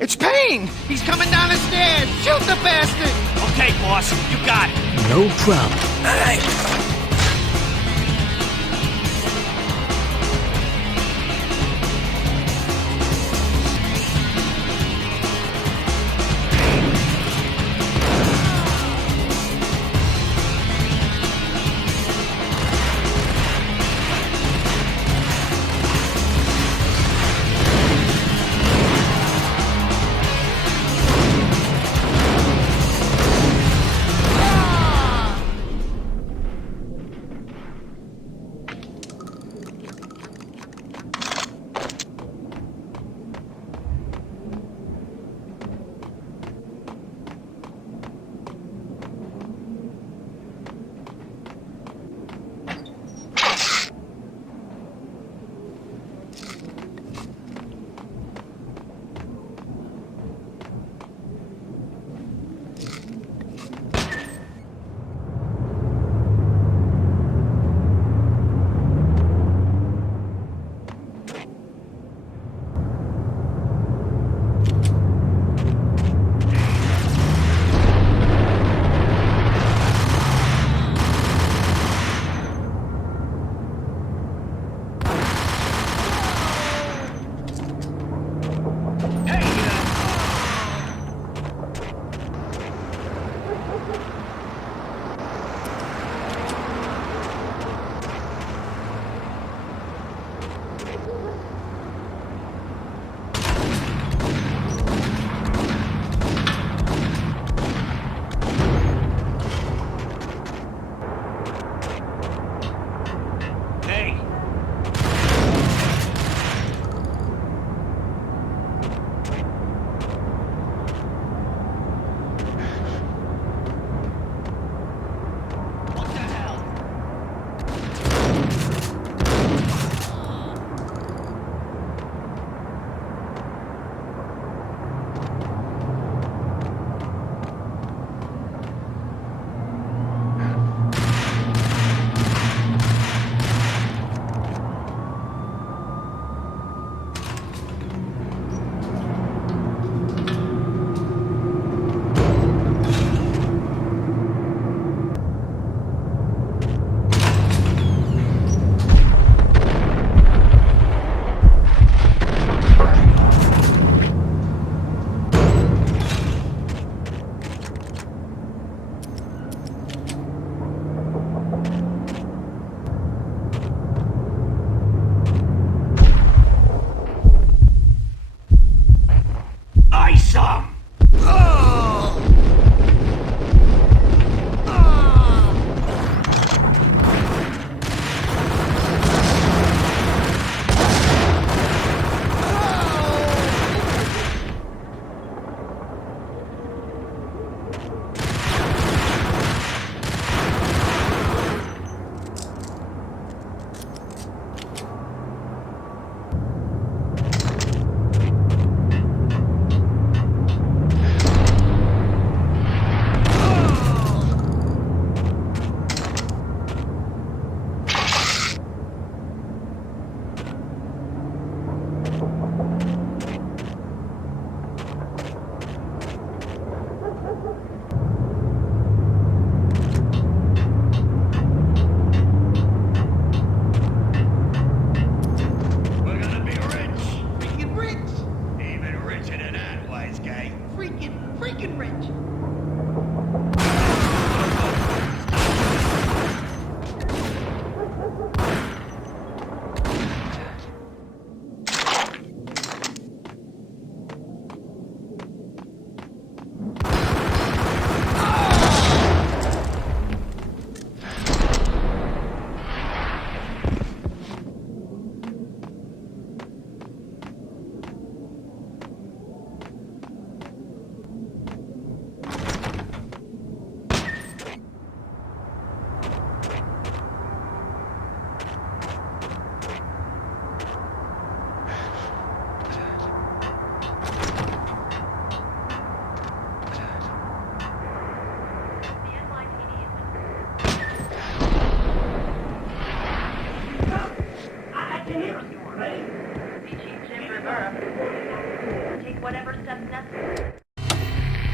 It's Payne! He's coming down the stairs! Shoot the bastard! Okay, boss, you got it. No problem.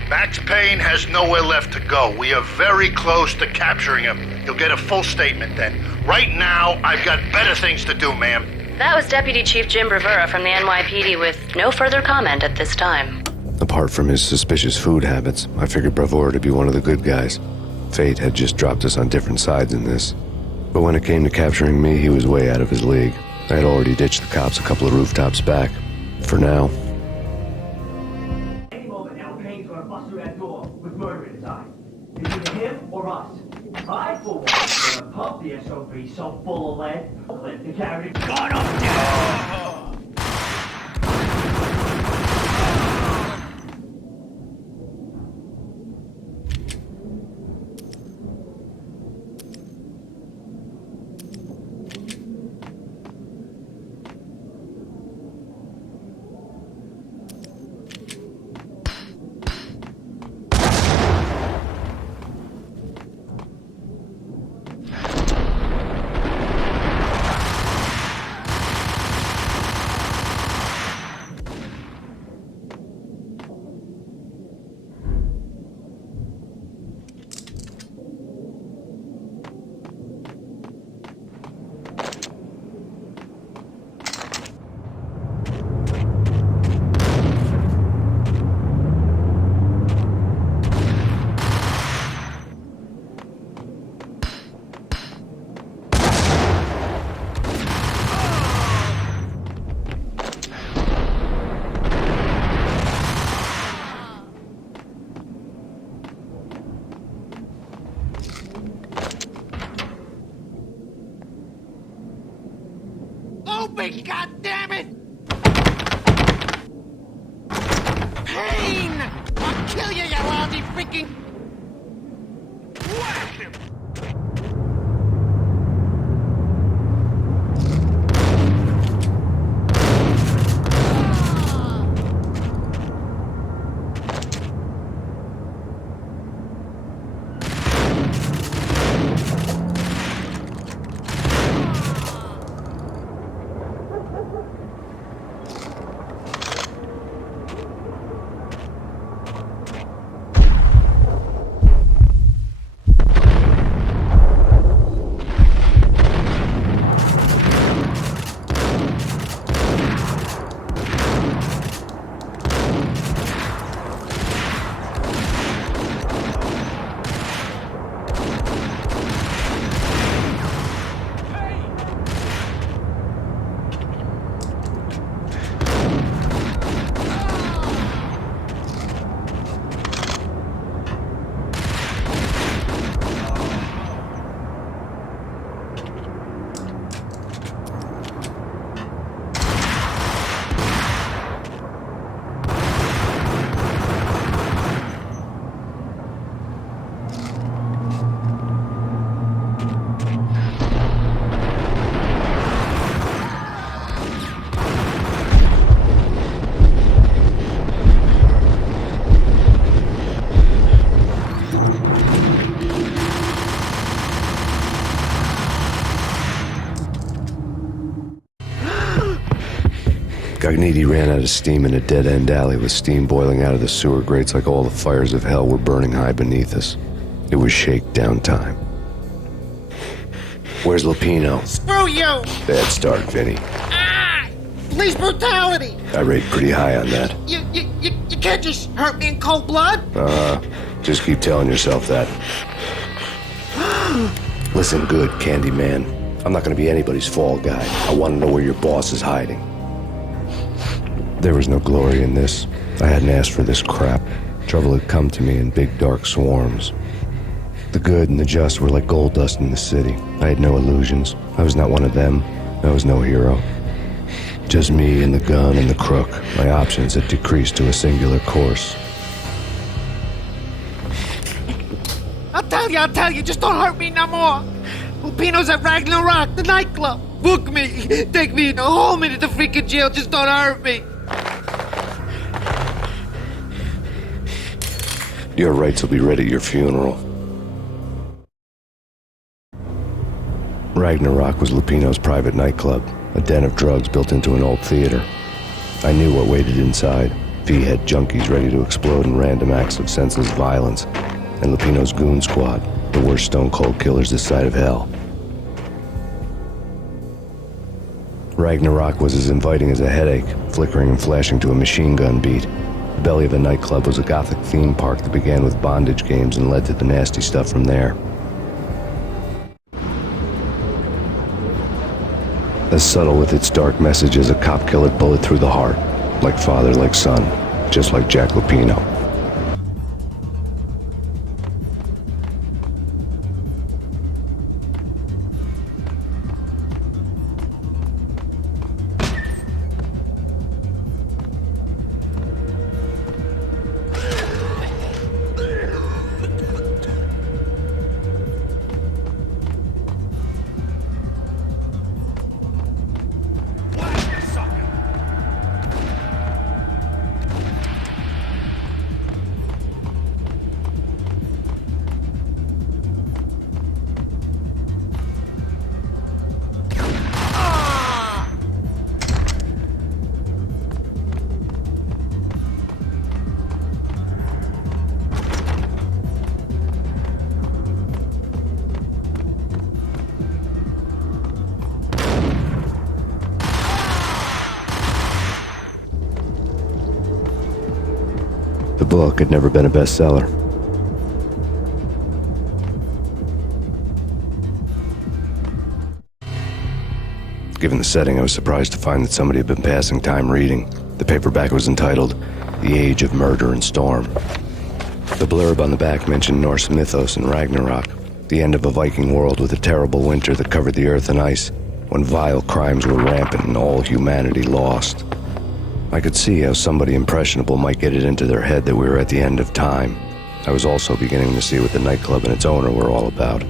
Max Payne has nowhere left to go. We are very close to capturing him. You'll get a full statement then. Right now, I've got better things to do, ma'am. That was Deputy Chief Jim Rivera from the NYPD with no further comment at this time. Apart from his suspicious food habits, I figured Bravura to be one of the good guys. Fate had just dropped us on different sides in this. But when it came to capturing me, he was way out of his league. I had already ditched the cops a couple of rooftops back. For now. Any moment now, Payne's gonna bust through that door with murder in his eyes. It's either him or us. I, for one, gonna pump the SOB so full of lead, let the carry gun up down! God damn it! Payne! I'll kill you, you lousy freaking... Whack him! Gognitti ran out of steam in a dead-end alley with steam boiling out of the sewer grates like all the fires of hell were burning high beneath us. It was shakedown time. Where's Lupino? Screw you! Bad start, Vinny. Ah! Police brutality! I rate pretty high on that. You can't just hurt me in cold blood! Just keep telling yourself that. Listen good, Candyman. I'm not gonna be anybody's fall guy. I want to know where your boss is hiding. There was no glory in this. I hadn't asked for this crap. Trouble had come to me in big dark swarms. The good and the just were like gold dust in the city. I had no illusions. I was not one of them. I was no hero. Just me and the gun and the crook. My options had decreased to a singular course. I'll tell you, just don't hurt me no more. Lupino's at Ragnarok, the nightclub. Book me, take me in the whole minute to freaking jail, just don't hurt me. Your rights will be read at your funeral. Ragnarok was Lupino's private nightclub, a den of drugs built into an old theater. I knew what waited inside. V-head junkies ready to explode in random acts of senseless violence, and Lupino's goon squad, the worst stone-cold killers this side of hell. Ragnarok was as inviting as a headache, flickering and flashing to a machine gun beat. The belly of the nightclub was a gothic theme park that began with bondage games and led to the nasty stuff from there. As subtle with its dark message as a cop-killer bullet through the heart. Like father, like son. Just like Jack Lupino. The book had never been a bestseller. Given the setting, I was surprised to find that somebody had been passing time reading. The paperback was entitled, The Age of Murder and Storm. The blurb on the back mentioned Norse mythos and Ragnarok, the end of a Viking world with a terrible winter that covered the earth in ice, when vile crimes were rampant and all humanity lost. I could see how somebody impressionable might get it into their head that we were at the end of time. I was also beginning to see what the nightclub and its owner were all about.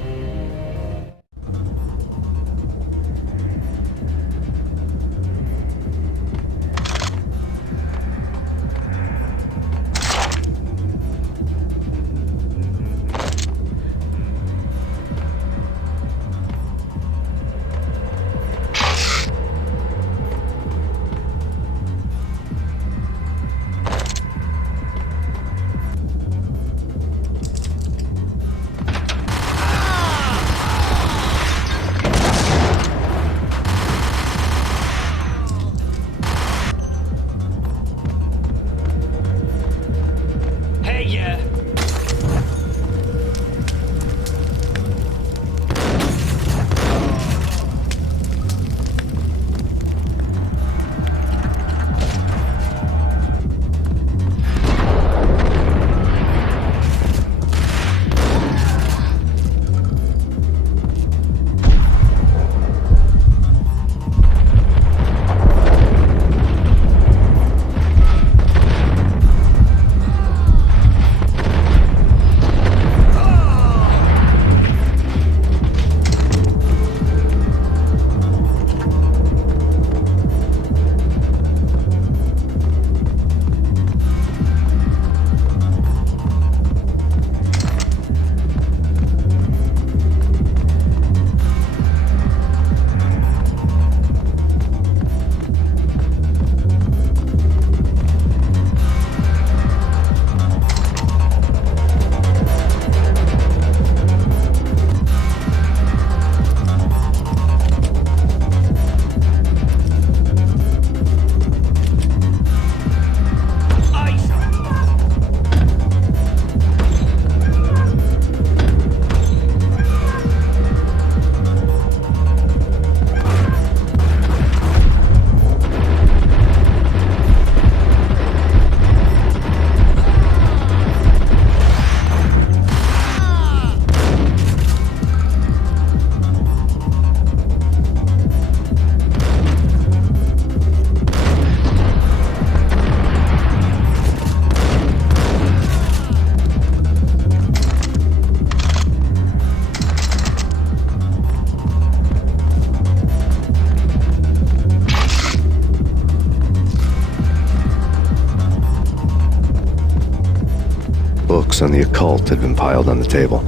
Books on the occult had been piled on the table.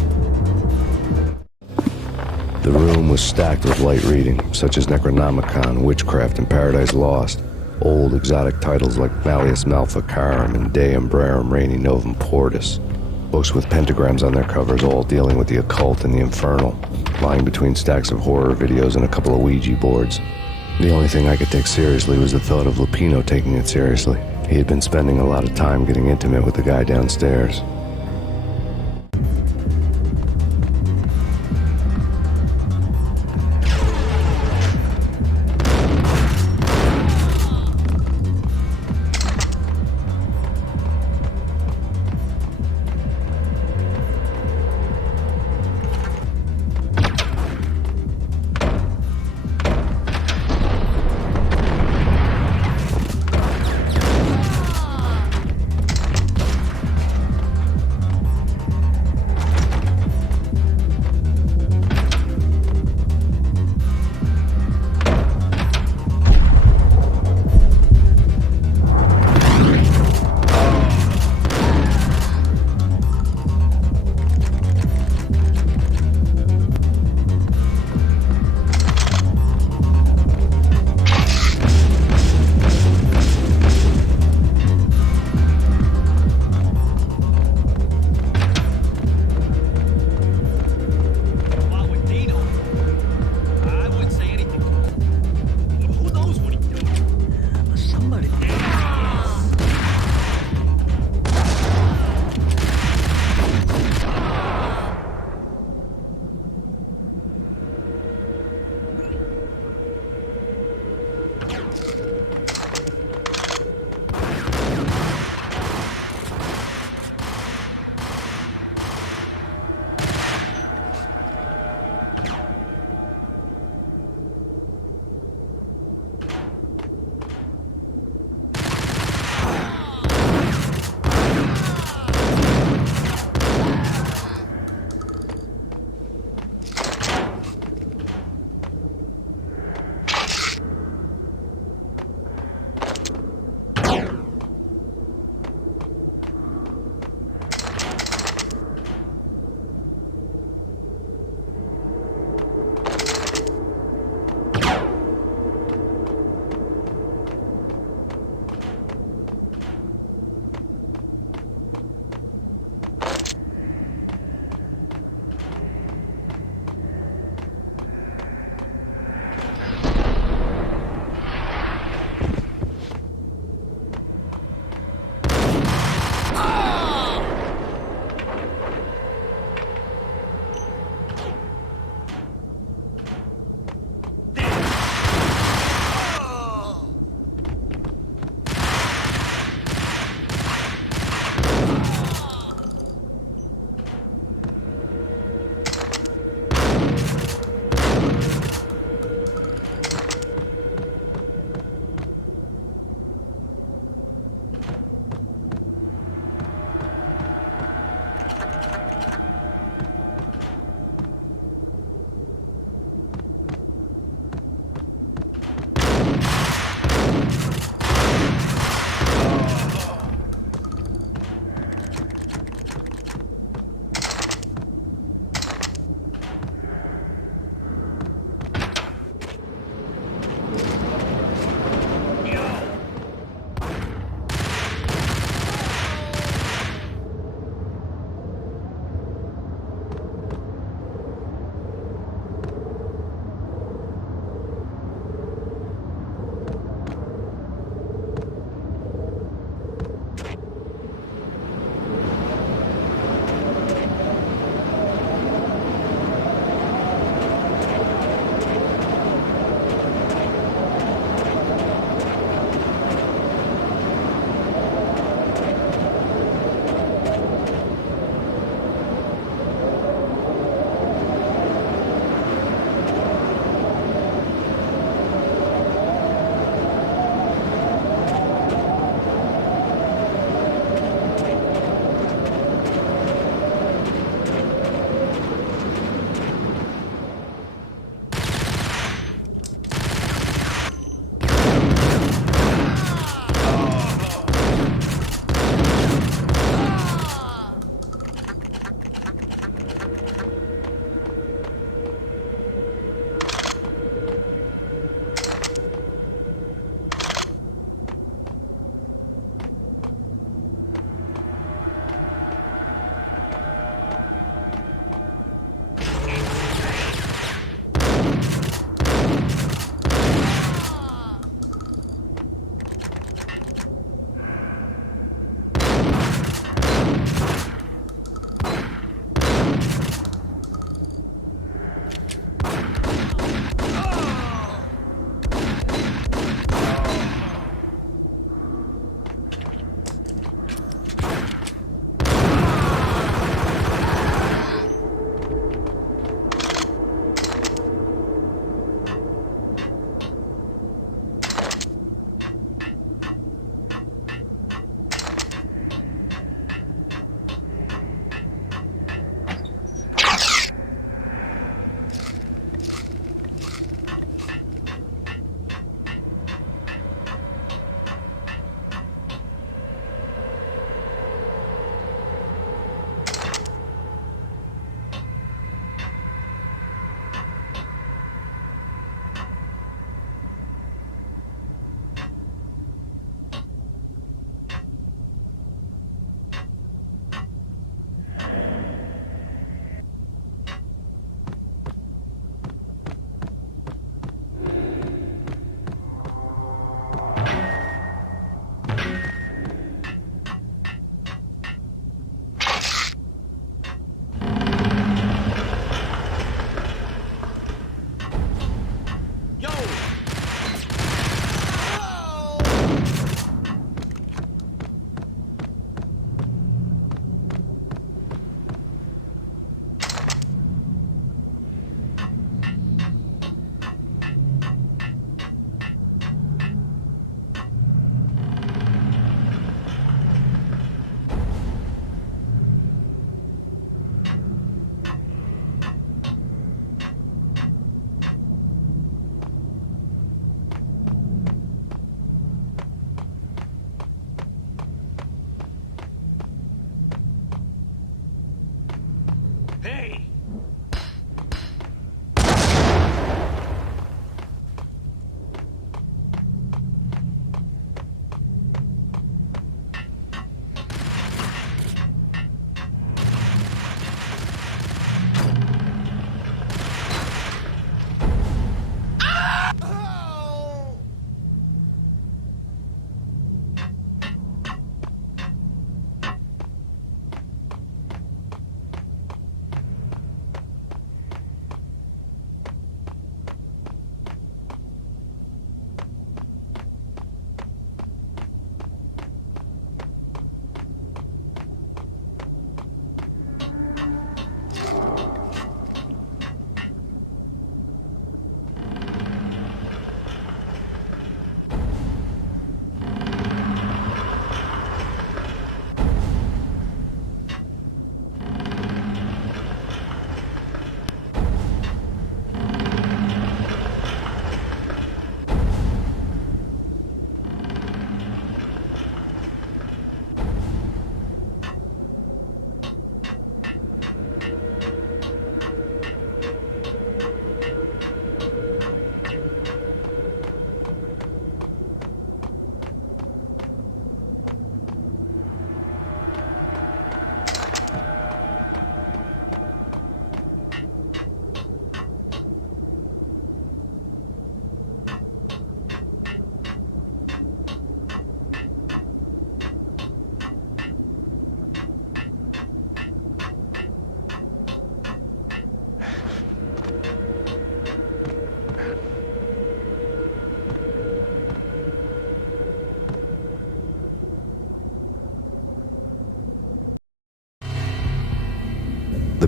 The room was stacked with light reading, such as Necronomicon, Witchcraft, and Paradise Lost. Old exotic titles like Malleus Maleficarum and De Umbrarum Reini Novum Portus. Books with pentagrams on their covers, all dealing with the occult and the infernal, lying between stacks of horror videos and a couple of Ouija boards. The only thing I could take seriously was the thought of Lupino taking it seriously. He had been spending a lot of time getting intimate with the guy downstairs.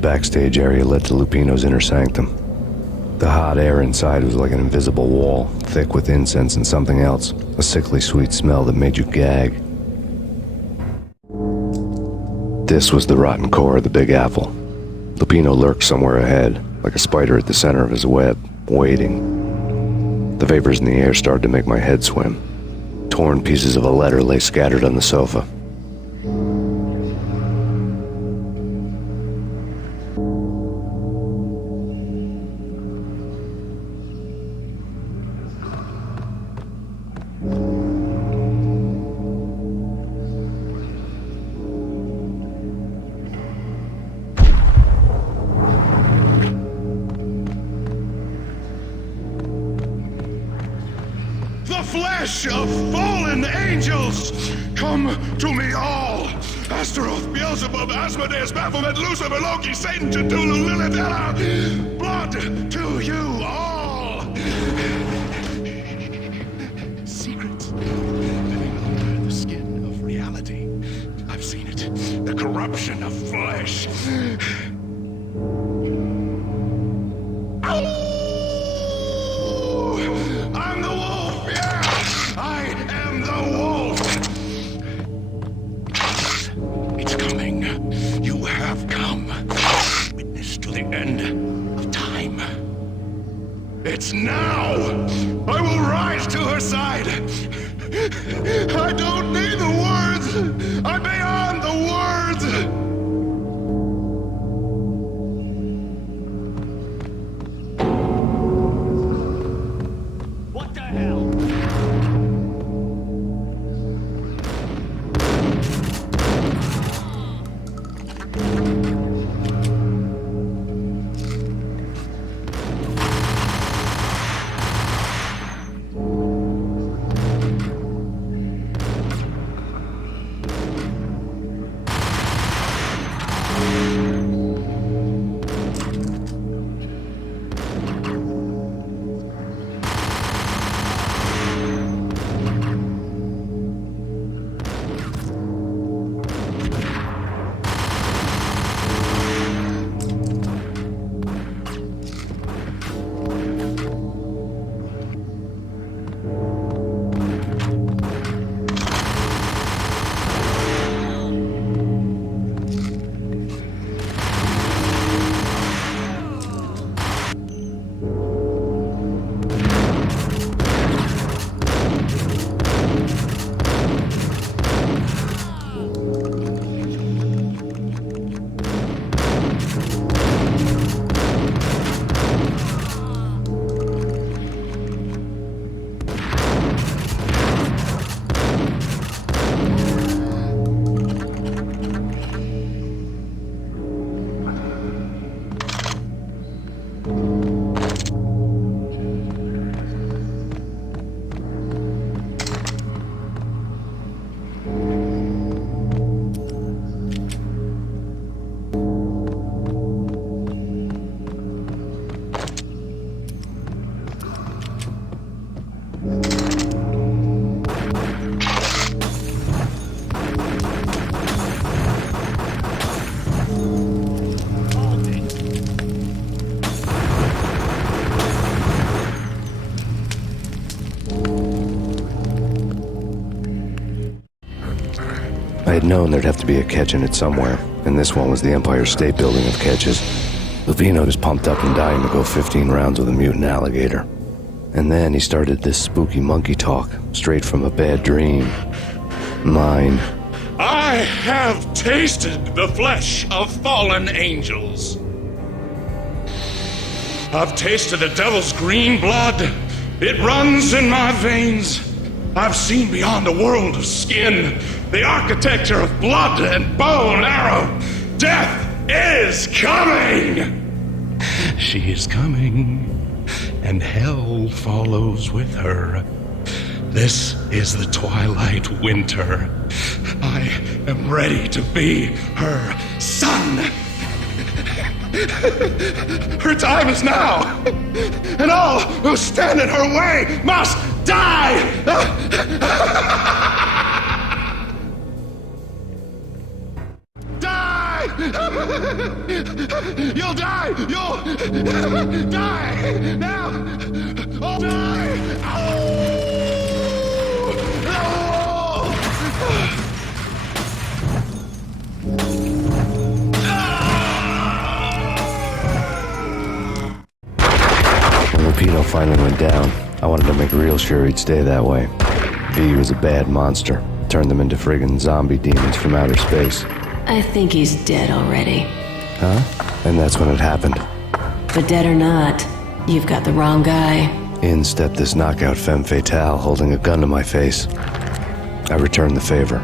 The backstage area led to Lupino's inner sanctum. The hot air inside was like an invisible wall, thick with incense and something else, a sickly sweet smell that made you gag. This was the rotten core of the Big Apple. Lupino lurked somewhere ahead, like a spider at the center of his web, waiting. The vapors in the air started to make my head swim. Torn pieces of a letter lay scattered on the sofa. The flesh of fallen angels! Come to me all! Astaroth, Beelzebub, Asmodeus, Baphomet, Lucifer, Loki, Satan, Cthulhu, Lilith, Ella! Blood to you all! Secrets living under the skin of reality. I've seen it. The corruption of flesh. I'm the wolf, yeah! I am the wolf! It's coming. You have come. Witness to the end of time. It's now! I will rise to her side! I don't need the words! I'm beyond the words! What the hell? I had known there'd have to be a catch in it somewhere, and this one was the Empire State Building of catches. Lupino was pumped up and dying to go 15 rounds with a mutant alligator. And then he started this spooky monkey talk, straight from a bad dream. Mine. I have tasted the flesh of fallen angels. I've tasted the devil's green blood. It runs in my veins. I've seen beyond a world of skin, the architecture of blood and bow and arrow. Death is coming! She is coming, and hell follows with her. This is the twilight winter. I am ready to be her son. Her time is now, and all who stand in her way must die! Die! You'll die! You'll die! Now! I'll die! When Lupino finally went down, I wanted to make real sure he'd stay that way. V was a bad monster. Turned them into friggin' zombie demons from outer space. I think he's dead already. Huh? And that's when it happened. But dead or not, you've got the wrong guy. In stepped this knockout femme fatale holding a gun to my face. I returned the favor.